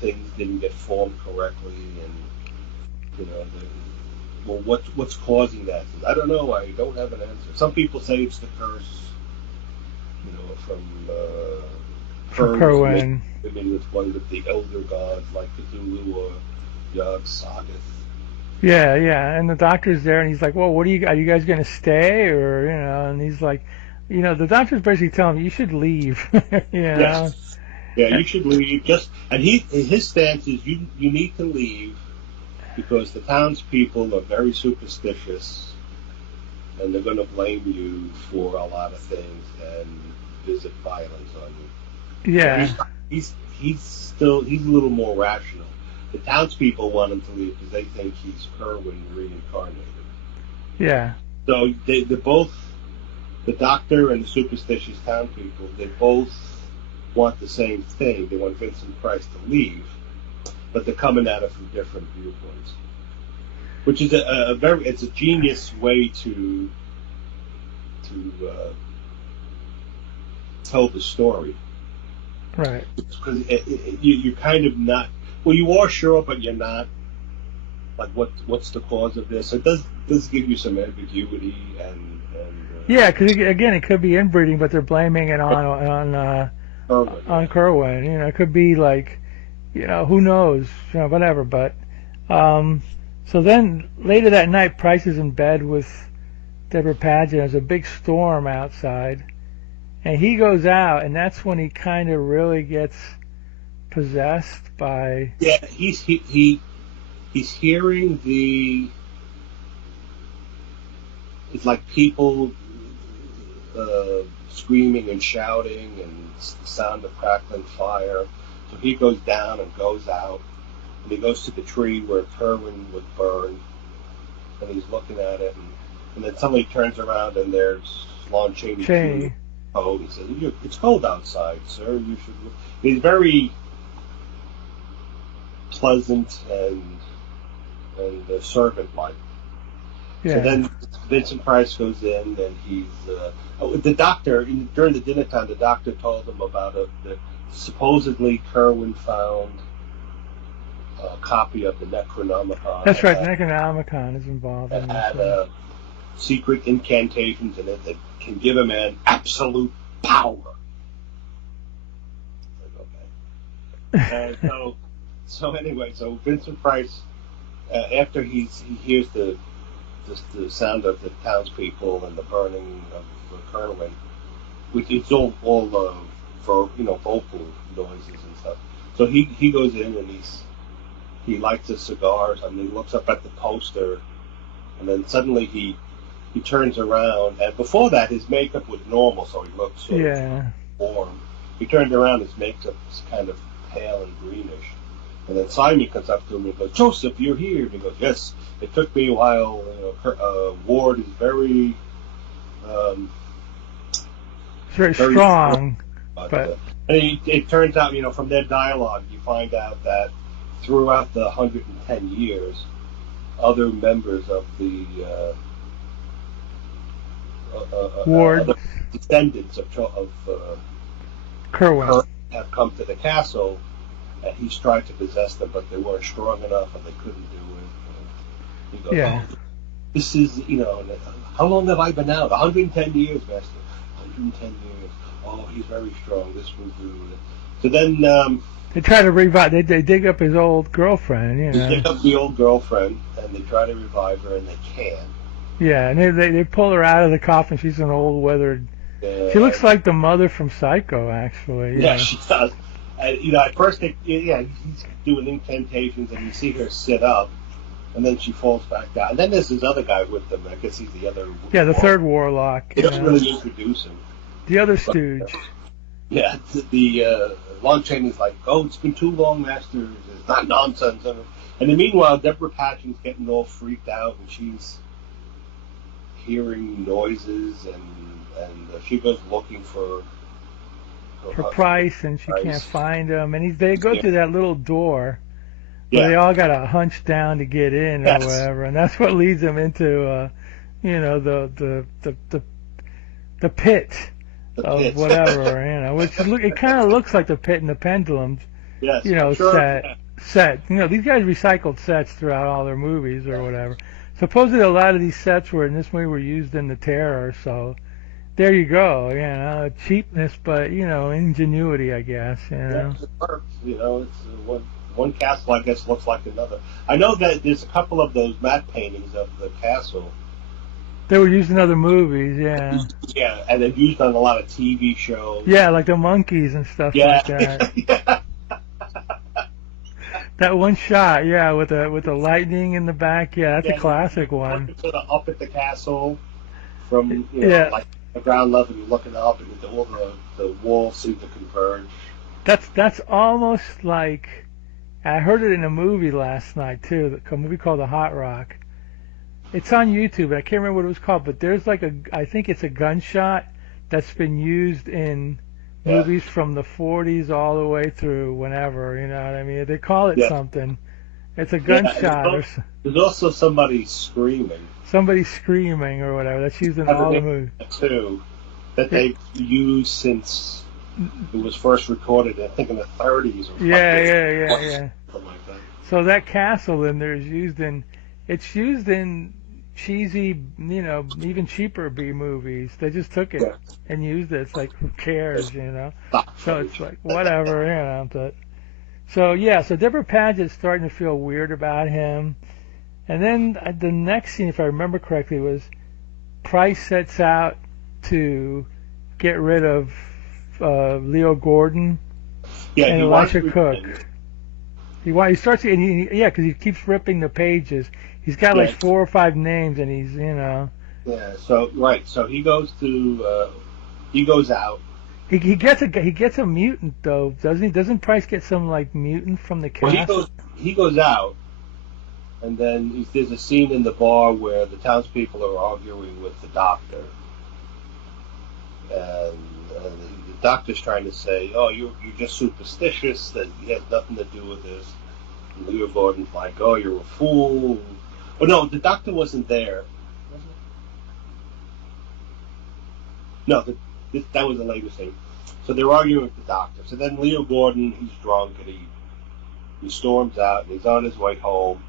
things didn't get formed correctly, and well, what's causing that? He says, I don't know. I don't have an answer. Some people say it's the curse, from Kerwin. Maybe with one of the elder gods like Cthulhu or Yog-Sothoth. Yeah, and the doctor's there, and he's like, well, are you guys going to stay, or, and he's like, the doctor's basically telling him, you should leave, Yes. Yeah, you should leave. And his stance is you need to leave because the townspeople are very superstitious, and they're going to blame you for a lot of things and visit violence on you. Yeah. So he's a little more rational. The townspeople want him to leave because they think he's Kerwin reincarnated. Yeah. So they're both, the doctor and the superstitious townspeople, they both want the same thing. They want Vincent Price to leave, but they're coming at it from different viewpoints, which is it's a genius way to tell the story. Right. Because you're kind of not. Well, you are sure, but you're not. Like, what's the cause of this? So it does give you some ambiguity and yeah, because again, it could be inbreeding, but they're blaming it on Kerwin. It could be like, who knows, whatever. But so then later that night, Price is in bed with Deborah Paget. There's a big storm outside, and he goes out, and that's when he kind of really gets possessed by. Yeah, he's hearing it's like people screaming and shouting and the sound of crackling fire. So he goes down and goes out, and he goes to the tree where Kerwin would burn, and he's looking at it, and then suddenly he turns around and there's Lon Chaney. Oh, he says, it's cold outside, sir. You should. He's very pleasant and servant-like. Yeah. So then Vincent Price goes in, and he's the doctor. During the dinner time, the doctor told him about that supposedly Kerwin found a copy of the Necronomicon. That's right, the Necronomicon is involved. It had secret incantations in it that can give a man absolute power. Like, okay. And so anyway, so Vincent Price, after he hears the sound of the townspeople and the burning of Kerwin, which is all for vocal noises and stuff. So he goes in and he lights his cigars and he looks up at the poster, and then suddenly he turns around, and before that his makeup was normal, so he looked sort of warm. He turned around, his makeup was kind of pale and greenish. And then Simon comes up to him and goes, Joseph, you're here. And he goes, yes, it took me a while. Ward is very strong. But and it turns out, from their dialogue, you find out that throughout the 110 years, other members of the Ward, other descendants of Kerwin have come to the castle. And he's tried to possess them, but they weren't strong enough, and they couldn't do it. And he goes, this is, how long have I been out? 110 years, Master. 110 years. Oh, he's very strong. This will do. So then they try to revive. They dig up his old girlfriend. They dig up the old girlfriend, and they try to revive her, and they can't. Yeah, and they pull her out of the coffin. She's an old weathered. She looks like the mother from Psycho, actually. Yeah, she does. And, at first, he's doing incantations, and you see her sit up, and then she falls back down. And then there's this other guy with them. I guess he's the other. Yeah, the third warlock. They don't really introduce him. The other stooge. Yeah, the Lon Chaney's like, oh, it's been too long, Master. It's not nonsense. And then meanwhile, Deborah Patchen's getting all freaked out, and she's hearing noises, and she goes looking for Price, and she can't find him. And they go through that little door where Yeah. they all got to hunch down to get in or whatever, and that's what leads them into, the pit of pit. whatever, which it kind of looks like the pit in the Pendulums, Yes, set. These guys recycled sets throughout all their movies or whatever. Supposedly a lot of these sets were in this movie were used in The Terror, so there you go, cheapness, but, ingenuity, I guess, Yeah, it works. It's one castle, I guess, looks like another. I know that there's a couple of those matte paintings of the castle. They were used in other movies, yeah. Yeah, and they're used on a lot of TV shows. Yeah, like the monkeys and stuff like that. Yeah. That one shot, with the lightning in the back, that's a classic one. Sort of up at the castle from Yeah. like the ground level, you're looking up, and all the walls seem to converge. That's almost like, I heard it in a movie last night too, a movie called The Hot Rock. It's on YouTube, I can't remember what it was called, but there's I think it's a gunshot that's been used in movies from the 40s all the way through whenever, you know what I mean? They call it something. It's a gunshot. There's also somebody screaming. Somebody screaming or whatever. That's used in all the movies. Too, that they've used since it was first recorded, I think in the 30s or something. Yeah. Something like that. So that castle in there is used in cheesy, even cheaper B movies. They just took it and used it. It's like, who cares, So it's like, whatever, but. So Deborah Paget's starting to feel weird about him. And then the next scene, if I remember correctly, was Price sets out to get rid of Leo Gordon and Elisha Cook. He starts, because he keeps ripping the pages. He's got like 4 or 5 names, and he's, Yeah. So he goes to, he goes out. He gets a mutant though, doesn't he? Doesn't Price get some like mutant from the cast? Well, he goes out, and then there's a scene in the bar where the townspeople are arguing with the doctor, and the doctor's trying to say, "Oh, you're just superstitious. That he has nothing to do with this." And Leo Gordon's like, "Oh, you're a fool." Oh no, the doctor wasn't there. Was it? No, that was the later scene. So they're arguing with the doctor. So then Leo Gordon, he's drunk, and he storms out, and he's on his way home.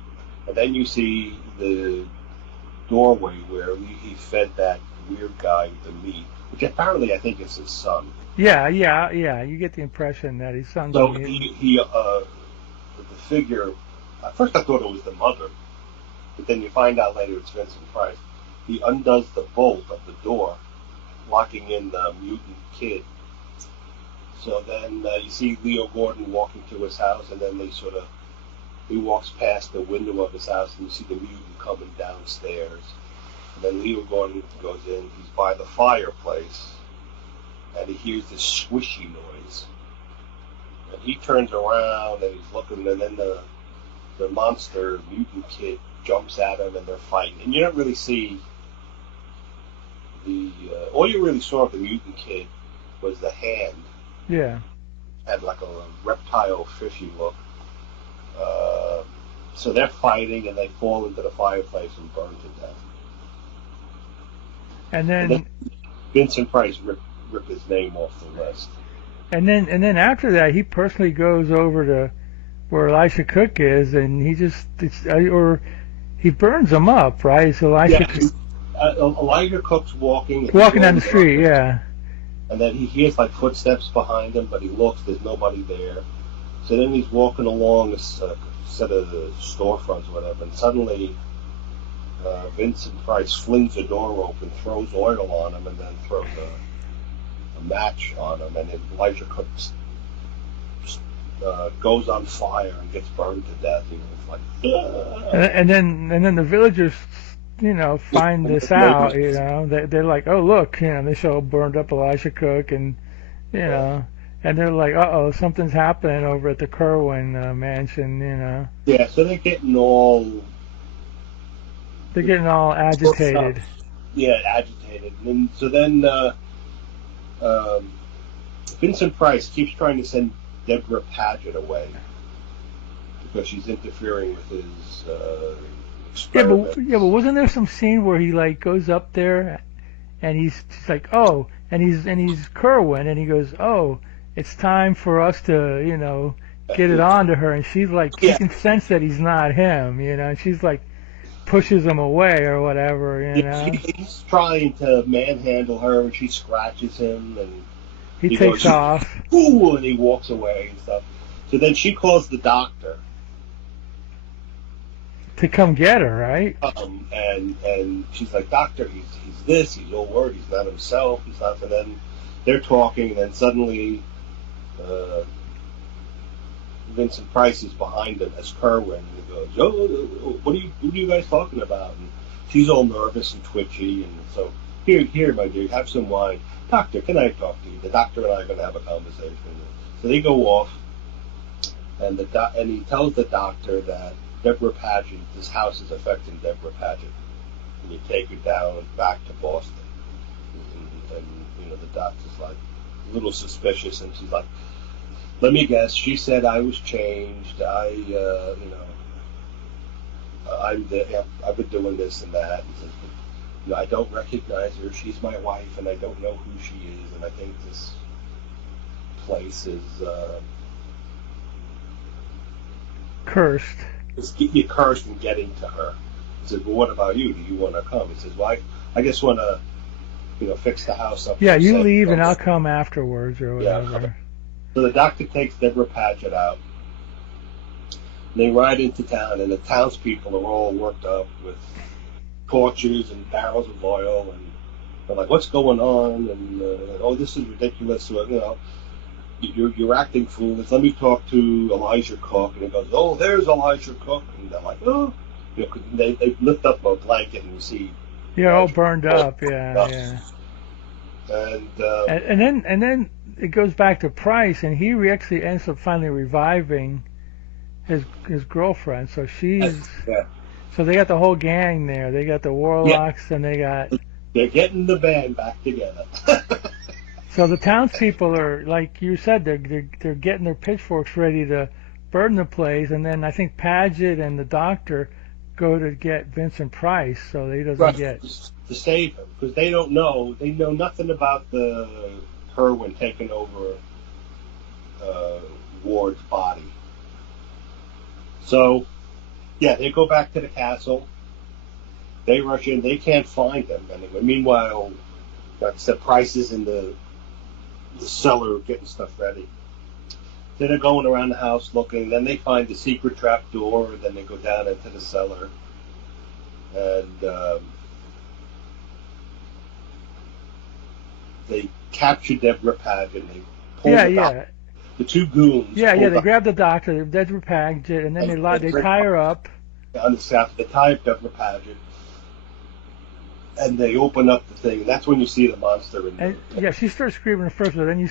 And then you see the doorway where he fed that weird guy the meat, which apparently I think is his son. Yeah. You get the impression that his son's. So the figure. At first I thought it was the mother, but then you find out later it's Vincent Price. He undoes the bolt of the door, locking in the mutant kid. So then you see Leo Gordon walking to his house, and then he walks past the window of his house, and you see the mutant coming downstairs. And then Leo Gordon goes in, he's by the fireplace, and he hears this squishy noise. And he turns around, and he's looking, and then the monster mutant kid jumps at him, and they're fighting. And you don't really see all you really saw of the mutant kid was the hand. Yeah. Had like a reptile, fishy look. So they're fighting, and they fall into the fireplace and burn to death. And then Vincent Price ripped his name off the list. And then after that, he personally goes over to where Elisha Cook is, and he burns them up, right? So Elijah Cook's walking down the street, yeah. And then he hears like footsteps behind him, but he looks, there's nobody there. So then he's walking along this set of storefronts or whatever, and suddenly Vincent Price flings the door open, throws oil on him, and then throws a match on him, and then Elijah Cook goes on fire and gets burned to death. You know, it's like, and then the villagers, you know, find this out. You know, they're like, oh look, you know, they show burned up Elijah Cook, and you know, and they're like, uh-oh, something's happening over at the Kerwin mansion. You know. Yeah, so they're getting all agitated. Yeah, agitated. And so then Vincent Price keeps trying to send Deborah Paget away because she's interfering with his experiment. Yeah, but wasn't there some scene where he like goes up there and he's like, oh, and he's Kerwin, and he goes, oh, it's time for us to, you know, get it on to her, and she's like, you can sense that he's not him, you know, and she's like pushes him away or whatever, you know. He's trying to manhandle her, and she scratches him, and he takes off. Ooh, and he walks away and stuff. So then she calls the doctor to come get her, right? And she's like, doctor, he's this, he's all worried, he's not himself, he's not. And then they're talking, and then suddenly Vincent Price is behind him as Kerwin, and he goes, oh, what are you guys talking about? And she's all nervous and twitchy, and so here, my dear, have some wine. Doctor, can I talk to you? The doctor and I are going to have a conversation. So they go off, and he tells the doctor that Deborah Paget, this house is affecting Deborah Paget, and you take her down back to Boston. And you know, the doctor's like a little suspicious, and she's like, let me guess, she said I was changed. I've been doing this and that. And says, you know, I don't recognize her. She's my wife, and I don't know who she is. And I think this place is cursed. You're cursed in getting to her. He said, well, what about you? Do you want to come? He says, well, I just want to, you know, fix the house up. Yeah, you leave, and I'll come afterwards or whatever. Yeah. So the doctor takes Deborah Paget out. And they ride into town, and the townspeople are all worked up with torches and barrels of oil, and they're like, "What's going on?" And oh, this is ridiculous. So, you know, you're acting foolish. Let me talk to Elijah Cook. And he goes, "Oh, there's Elijah Cook." And they're like, "Oh," you know, they lift up a blanket and you see. Yeah, all burned up. Yeah. And then it goes back to Price, and he actually ends up finally reviving his girlfriend. So so they got the whole gang there. They got the warlocks, and they're getting the band back together. So the townspeople are, like you said, they're getting their pitchforks ready to burn the place, and then I think Paget and the doctor go to get Vincent Price so he doesn't get to save him, because they know nothing about the Kerwin taking over Ward's body. So yeah, they go back to the castle. They rush in. They can't find him anyway. Meanwhile, like I said, Price is in the cellar getting stuff ready. Then they're going around the house looking. Then they find the secret trap door. Then they go down into the cellar, and they capture Deborah Paget. And they pull the two goons. They grab the doctor, Deborah Paget, and then they tie her up. On the staff, they tie up Deborah Paget, and they open up the thing. And that's when you see the monster. She starts screaming at first, but then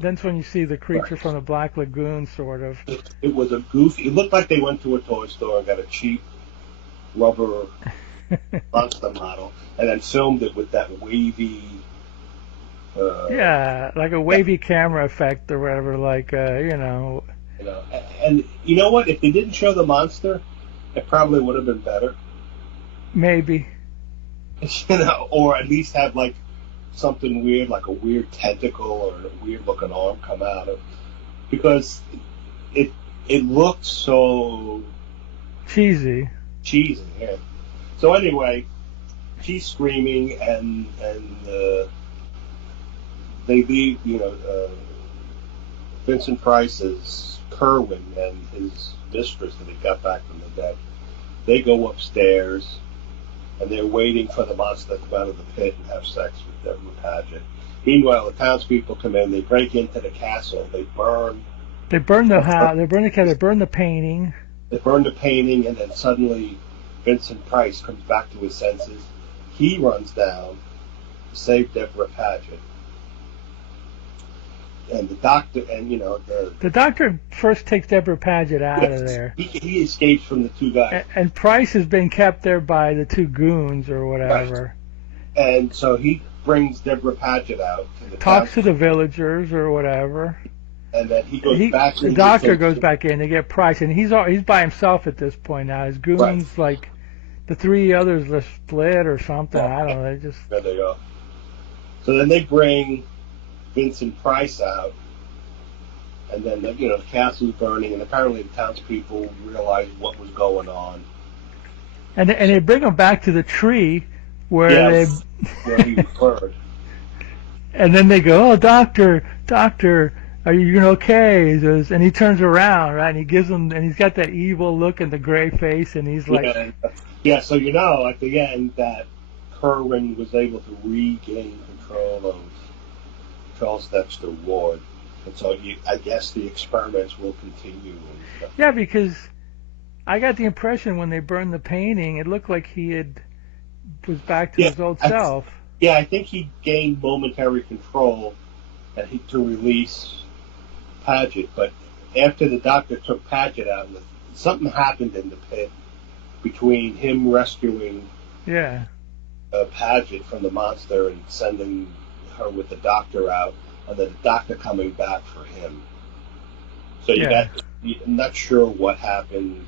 that's when you see the creature from the Black Lagoon, sort of. It was a goofy. It looked like they went to a toy store and got a cheap rubber monster model, and then filmed it with that wavy. Like a wavy camera effect or whatever, like you know. And you know what? If they didn't show the monster, it probably would have been better. Maybe. You know, or at least have like something weird, like a weird tentacle or a weird looking arm come out of, because it looked so cheesy. Yeah. So anyway, she's screaming, and they leave. Vincent Price's Kerwin and his mistress that he got back from the dead. They go upstairs, and they're waiting for the monster to come out of the pit and have sex with Deborah Paget. Meanwhile, the townspeople come in. They break into the castle. They burn. They burn the house. They burn the painting. They burn the painting, and then suddenly Vincent Price comes back to his senses. He runs down to save Deborah Paget. And the doctor, the doctor first takes Deborah Paget out of there. He escapes from the two guys. And Price has been kept there by the two goons or whatever. Right. And so he brings Deborah Paget out. Talks to the villagers or whatever. And then he goes back. The doctor goes back in to get Price, and he's by himself at this point now. His goons, like the three others, are split or something. I don't know. They just. There they go. So then they bring Vincent Price out, and then the castle's burning, and apparently the townspeople realized what was going on. And they bring him back to the tree where where he was burned. And then they go, "Oh, doctor, are you okay?" And he turns around, right? And he gives him, and he's got that evil look and the gray face, and he's like, So at the end that Kerwin was able to regain control of Charles Dexter Ward, and so I guess the experiments will continue. Yeah, because I got the impression when they burned the painting, it looked like was back to his old self. Yeah, I think he gained momentary control to release Paget, but after the doctor took Paget out, something happened in the pit between him rescuing Paget from the monster and sending her with the doctor out, and then the doctor coming back for him. So I'm not sure what happened,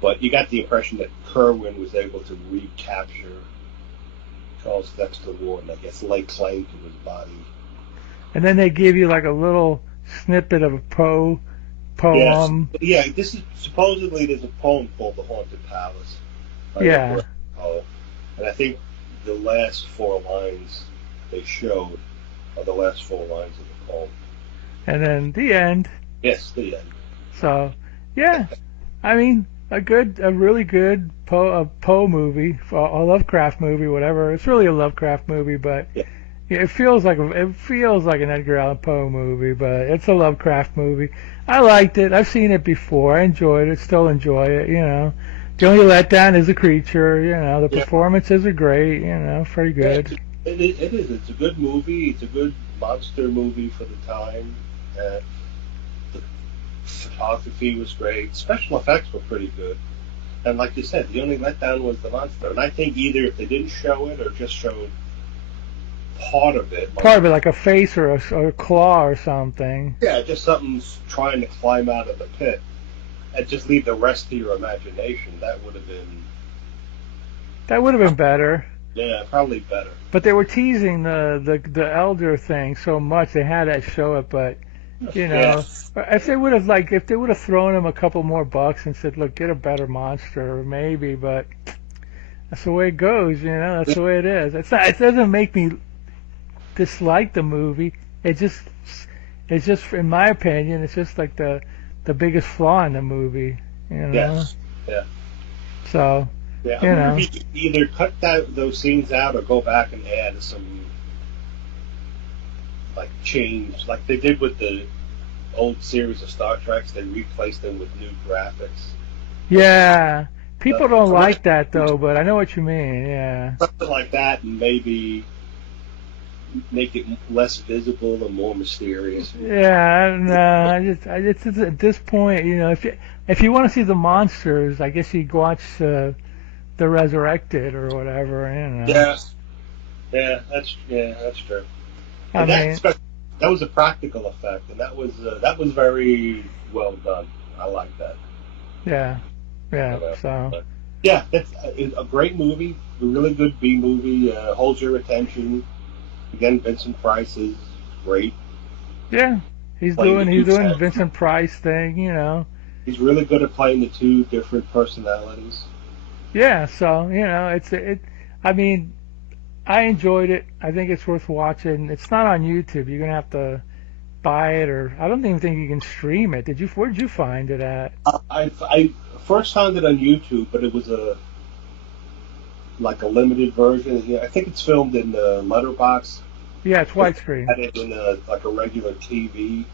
but you got the impression that Kerwin was able to recapture Charles Dexter Ward and I guess lay claim to his body. And then they give you like a little snippet of a Poe poem. Yeah, this is supposedly there's a poem called The Haunted Palace. Edgar Poe. And I think the last 4 lines they showed are the last 4 lines of the poem. And then the end. Yes, the end. So, yeah, I mean, a really good Poe movie, a Lovecraft movie, whatever. It's really a Lovecraft movie, but it feels like an Edgar Allan Poe movie, but it's a Lovecraft movie. I liked it. I've seen it before. I enjoyed it. Still enjoy it. The only letdown is the creature. The performances are great. Pretty good. It is. It's a good movie. It's a good monster movie for the time. The photography was great. Special effects were pretty good. And like you said, the only letdown was the monster. And I think either if they didn't show it or just showed part of it. Like a face or a claw or something. Yeah, just something's trying to climb out of the pit. And just leave the rest to your imagination. That would have been better. Yeah, probably better. But they were teasing the elder thing so much they had to show it, but if they would have thrown him a couple more bucks and said, "Look, get a better monster," maybe, but that's the way it goes, that's the way it is. It doesn't make me dislike the movie. It's just in my opinion, it's just like the biggest flaw in the movie, Yes. Yeah. So either cut those scenes out or go back and add some change, like they did with the old series of Star Treks. They replaced them with new graphics. Yeah, people don't like that though, but I know what you mean. Yeah, something like that, and maybe make it less visible and more mysterious. Yeah, no, I just at this point, if you want to see the monsters, I guess you watch the Resurrected or whatever. Yeah, that's true. That was a practical effect, and that was very well done. I like that. Yeah. It's a great movie, a really good B movie. Holds your attention. Again, Vincent Price is great. Yeah, he's doing Vincent Price thing. He's really good at playing the two different personalities. Yeah, so I mean, I enjoyed it. I think it's worth watching. It's not on YouTube. You're gonna have to buy it, or I don't even think you can stream it. Where'd you find it at? I first found it on YouTube, but it was like a limited version. Yeah, I think it's filmed in letterbox. Yeah, it's widescreen. Had it in like a regular TV.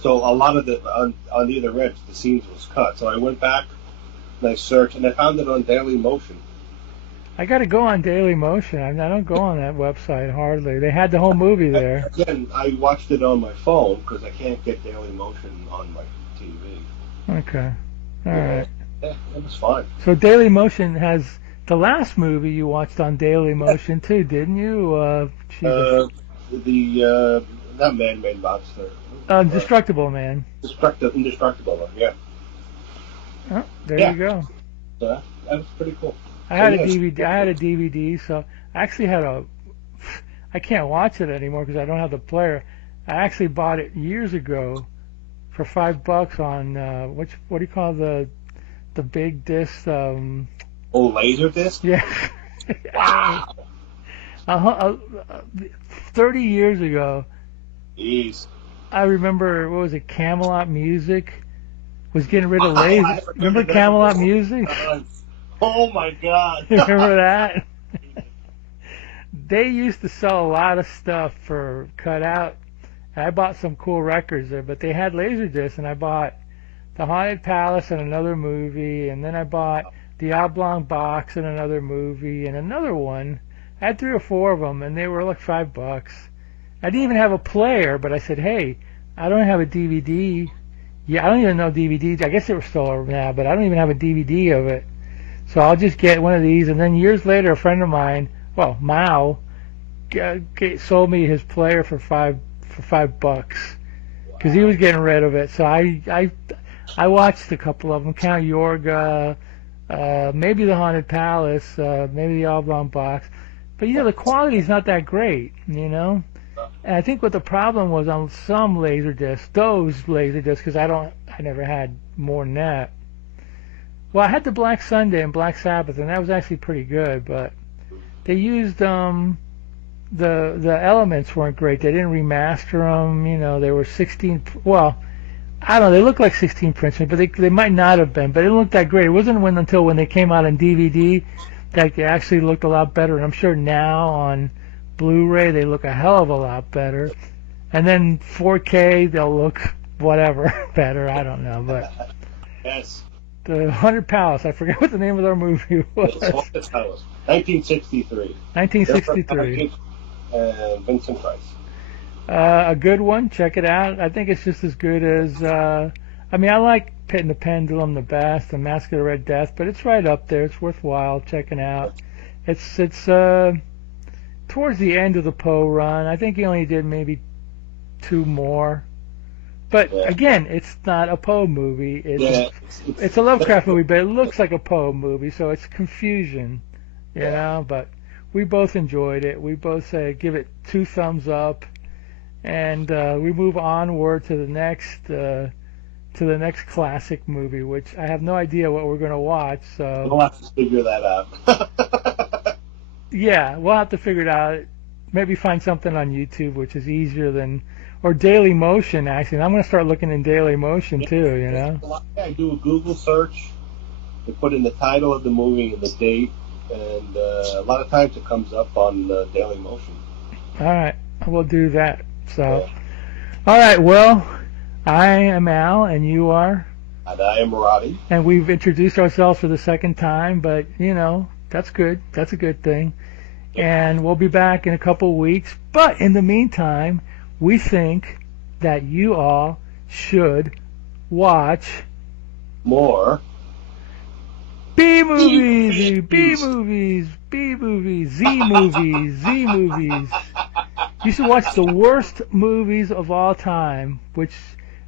So a lot of on either edge, the scenes was cut. So I went back and I searched, and I found it on Daily Motion. I got to go on Daily Motion. I don't go on that website hardly. They had the whole movie there. Again, I watched it on my phone because I can't get Daily Motion on my TV. Okay. All right. Yeah, it was fine. So Daily Motion has the last movie you watched on Daily Motion too, didn't you? That Man-Made Monster. Indestructible Man. Indestructible one, yeah. Oh, there you go. That was pretty cool. I had a DVD, so I actually had I can't watch it anymore because I don't have the player. I actually bought it years ago for $5 on what do you call the big disc? Laser disc? Yeah. Wow. 30 years ago. Jeez. I remember, what was it, Camelot Music was getting rid of laser. Remember Camelot Music? Oh my God. You remember that? They used to sell a lot of stuff for cut out. I bought some cool records there, but they had Laserdisc, and I bought The Haunted Palace and another movie, and then I bought The Oblong Box and another movie, and another one. I had 3 or 4 of them, and they were like $5. I didn't even have a player, but I said, hey, I don't have a DVD. Yeah, I don't even know DVDs. I guess they were still over now, but I don't even have a DVD of it. So I'll just get one of these. And then years later, a friend of mine, well, Mao, sold me his player for $5 because he was getting rid of it. So I watched a couple of them, Count Yorga, maybe The Haunted Palace, maybe The Oblong Box. But, the quality's not that great, And I think what the problem was on some those Laserdiscs, because I never had more than that. Well, I had the Black Sunday and Black Sabbath, and that was actually pretty good, but they used, the elements weren't great. They didn't remaster them, they were 16, well, I don't know, they looked like 16 prints, but they might not have been, but it didn't look that great. It wasn't until when they came out on DVD that they actually looked a lot better, and I'm sure now on Blu-ray they look a hell of a lot better, and then 4K they'll look whatever better. I don't know, but yes, the Haunted Palace. I forget what the name of their movie was. Haunted Palace, 1963. 1963. Vincent Price. A good one. Check it out. I think it's just as good as. I like Pit and the Pendulum the best, and Mask of the Red Death, but it's right up there. It's worthwhile checking out. It's towards the end of the Poe run. I think he only did maybe 2 more. But again, it's not a Poe movie. It's a Lovecraft movie, but it looks like a Poe movie, so it's confusion, you know. But we both enjoyed it. We both give it 2 thumbs up, and we move onward to the next classic movie, which I have no idea what we're going to watch. So we'll have to figure that out. Yeah, we'll have to figure it out. Maybe find something on YouTube, which is easier than, or Daily Motion, actually. And I'm going to start looking in Daily Motion, too, I do a Google search to put in the title of the movie and the date, and a lot of times it comes up on Daily Motion. All right, we'll do that. So, all right, well, I am Al, and you are? And I am Roddy. And we've introduced ourselves for the second time, but, that's good. That's a good thing. And we'll be back in a couple of weeks. But in the meantime, we think that you all should watch more B-movies, B-movies, B-movies, Z-movies, Z-movies. You should watch the worst movies of all time, which,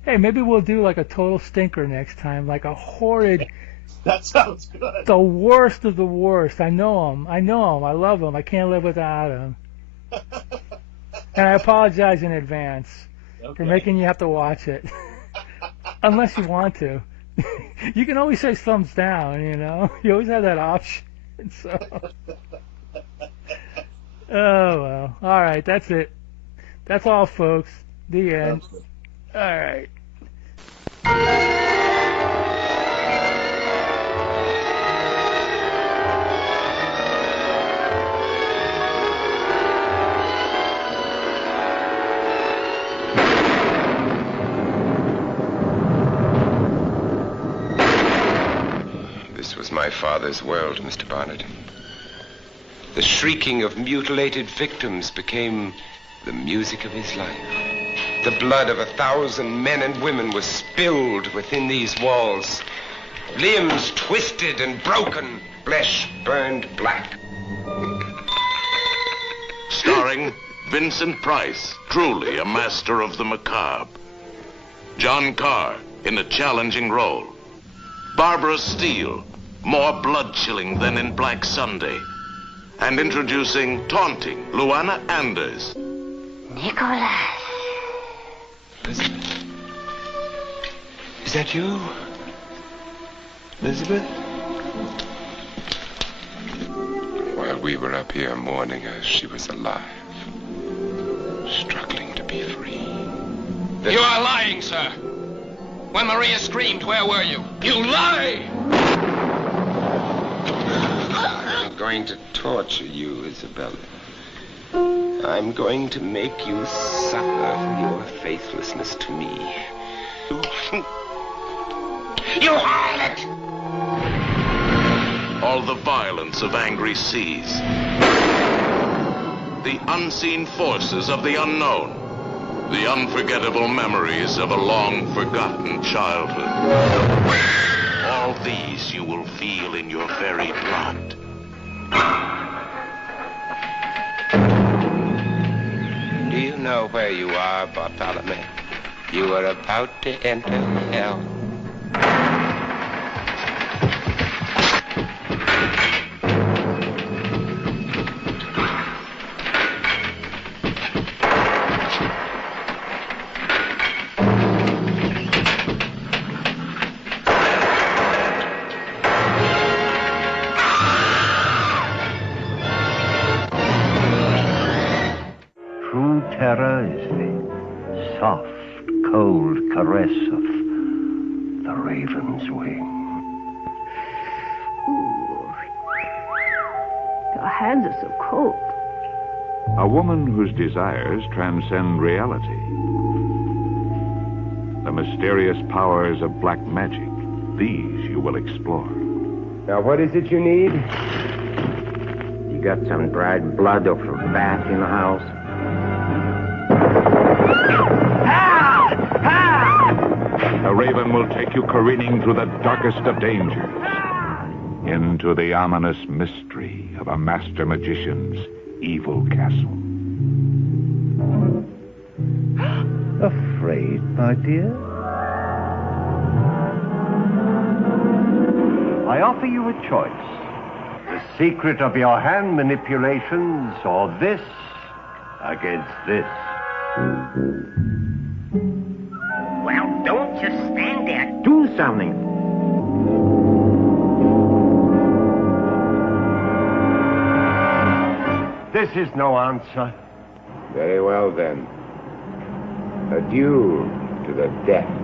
hey, maybe we'll do like a total stinker next time, like a horrid... That sounds good. The worst of the worst. I know them. I love them. I can't live without them. And I apologize in advance for making you have to watch it. Unless you want to. You can always say thumbs down, you know. You always have that option. So, oh well. All right, that's it. That's all, folks. The end. All right. This was my father's world, Mr. Barnett. The shrieking of mutilated victims became the music of his life. The blood of 1,000 men and women was spilled within these walls. Limbs twisted and broken, flesh burned black. Starring Vincent Price, truly a master of the macabre. John Carr in a challenging role. Barbara Steele, more blood-chilling than in Black Sunday. And introducing taunting Luana Anders. Nicholas. Elizabeth? Is that you? Elizabeth? While we were up here mourning her, she was alive. Struggling to be free. You are lying, sir. When Maria screamed, where were you? You lie! I'm going to torture you, Isabella. I'm going to make you suffer for your faithlessness to me. You harlot! All the violence of angry seas. The unseen forces of the unknown. The unforgettable memories of a long-forgotten childhood. All these you will feel in your very blood. Do you know where you are, Bartholomew? You are about to enter hell. Terror is the soft, cold caress of the raven's wing. Ooh. Your hands are so cold. A woman whose desires transcend reality. The mysterious powers of black magic. These you will explore. Now, what is it you need? You got some dried blood or from bat in the house? The raven will take you careening through the darkest of dangers, into the ominous mystery of a master magician's evil castle. Afraid, my dear? I offer you a choice. The secret of your hand manipulations, or this against this. Well, don't just stand there. Do something. This is no answer. Very well, then. Adieu to the death.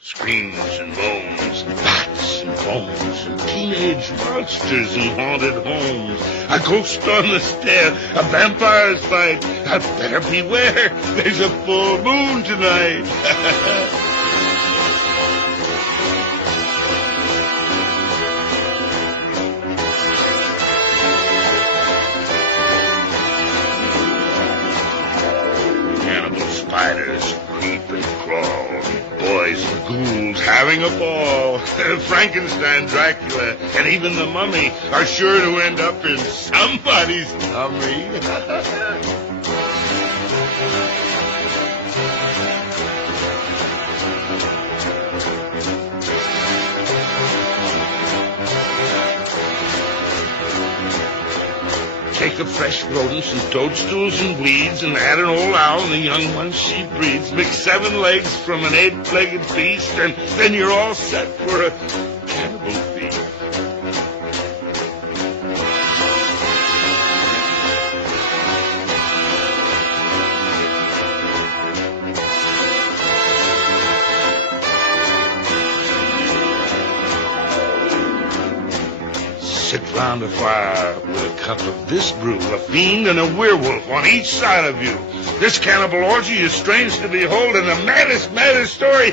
Screams and moans, bats and bones, and teenage monsters in haunted homes. A ghost on the stair, a vampire's fight. I better beware, there's a full moon tonight. a ball. Frankenstein, Dracula, and even the mummy are sure to end up in somebody's tummy. Take the fresh rodents and toadstools and weeds and add an old owl and the young ones she breeds. Mix 7 legs from an 8-legged beast, and then you're all set for a cannibal feast. Sit round a fire with a cup of this brew, a fiend and a werewolf on each side of you. This cannibal orgy is strange to behold and the maddest story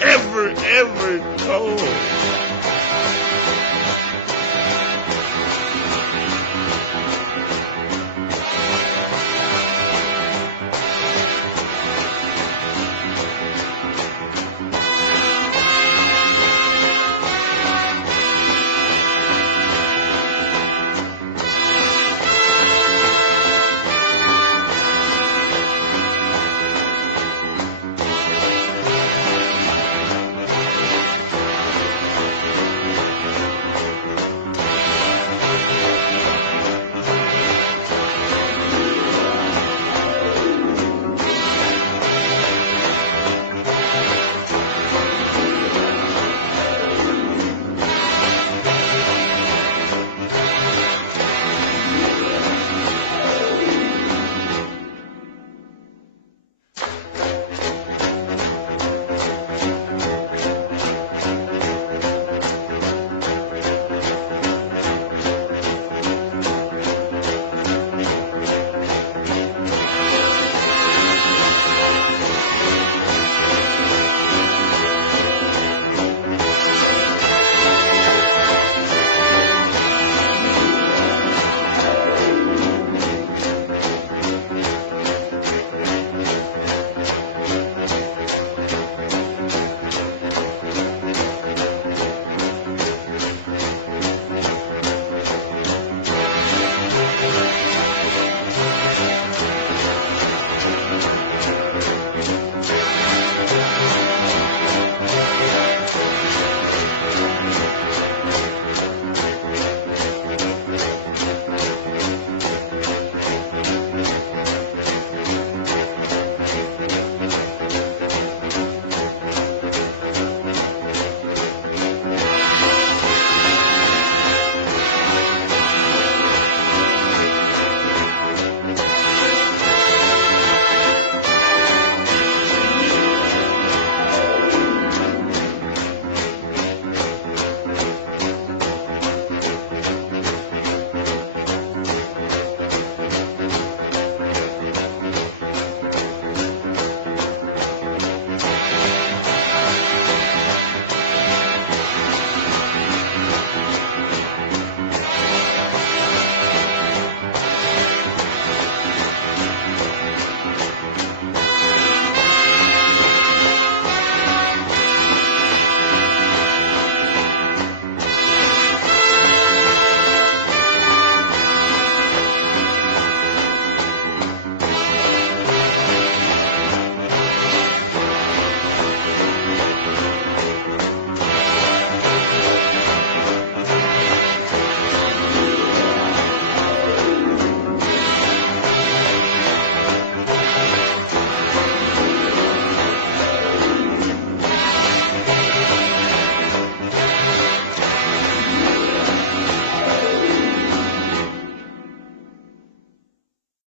ever told.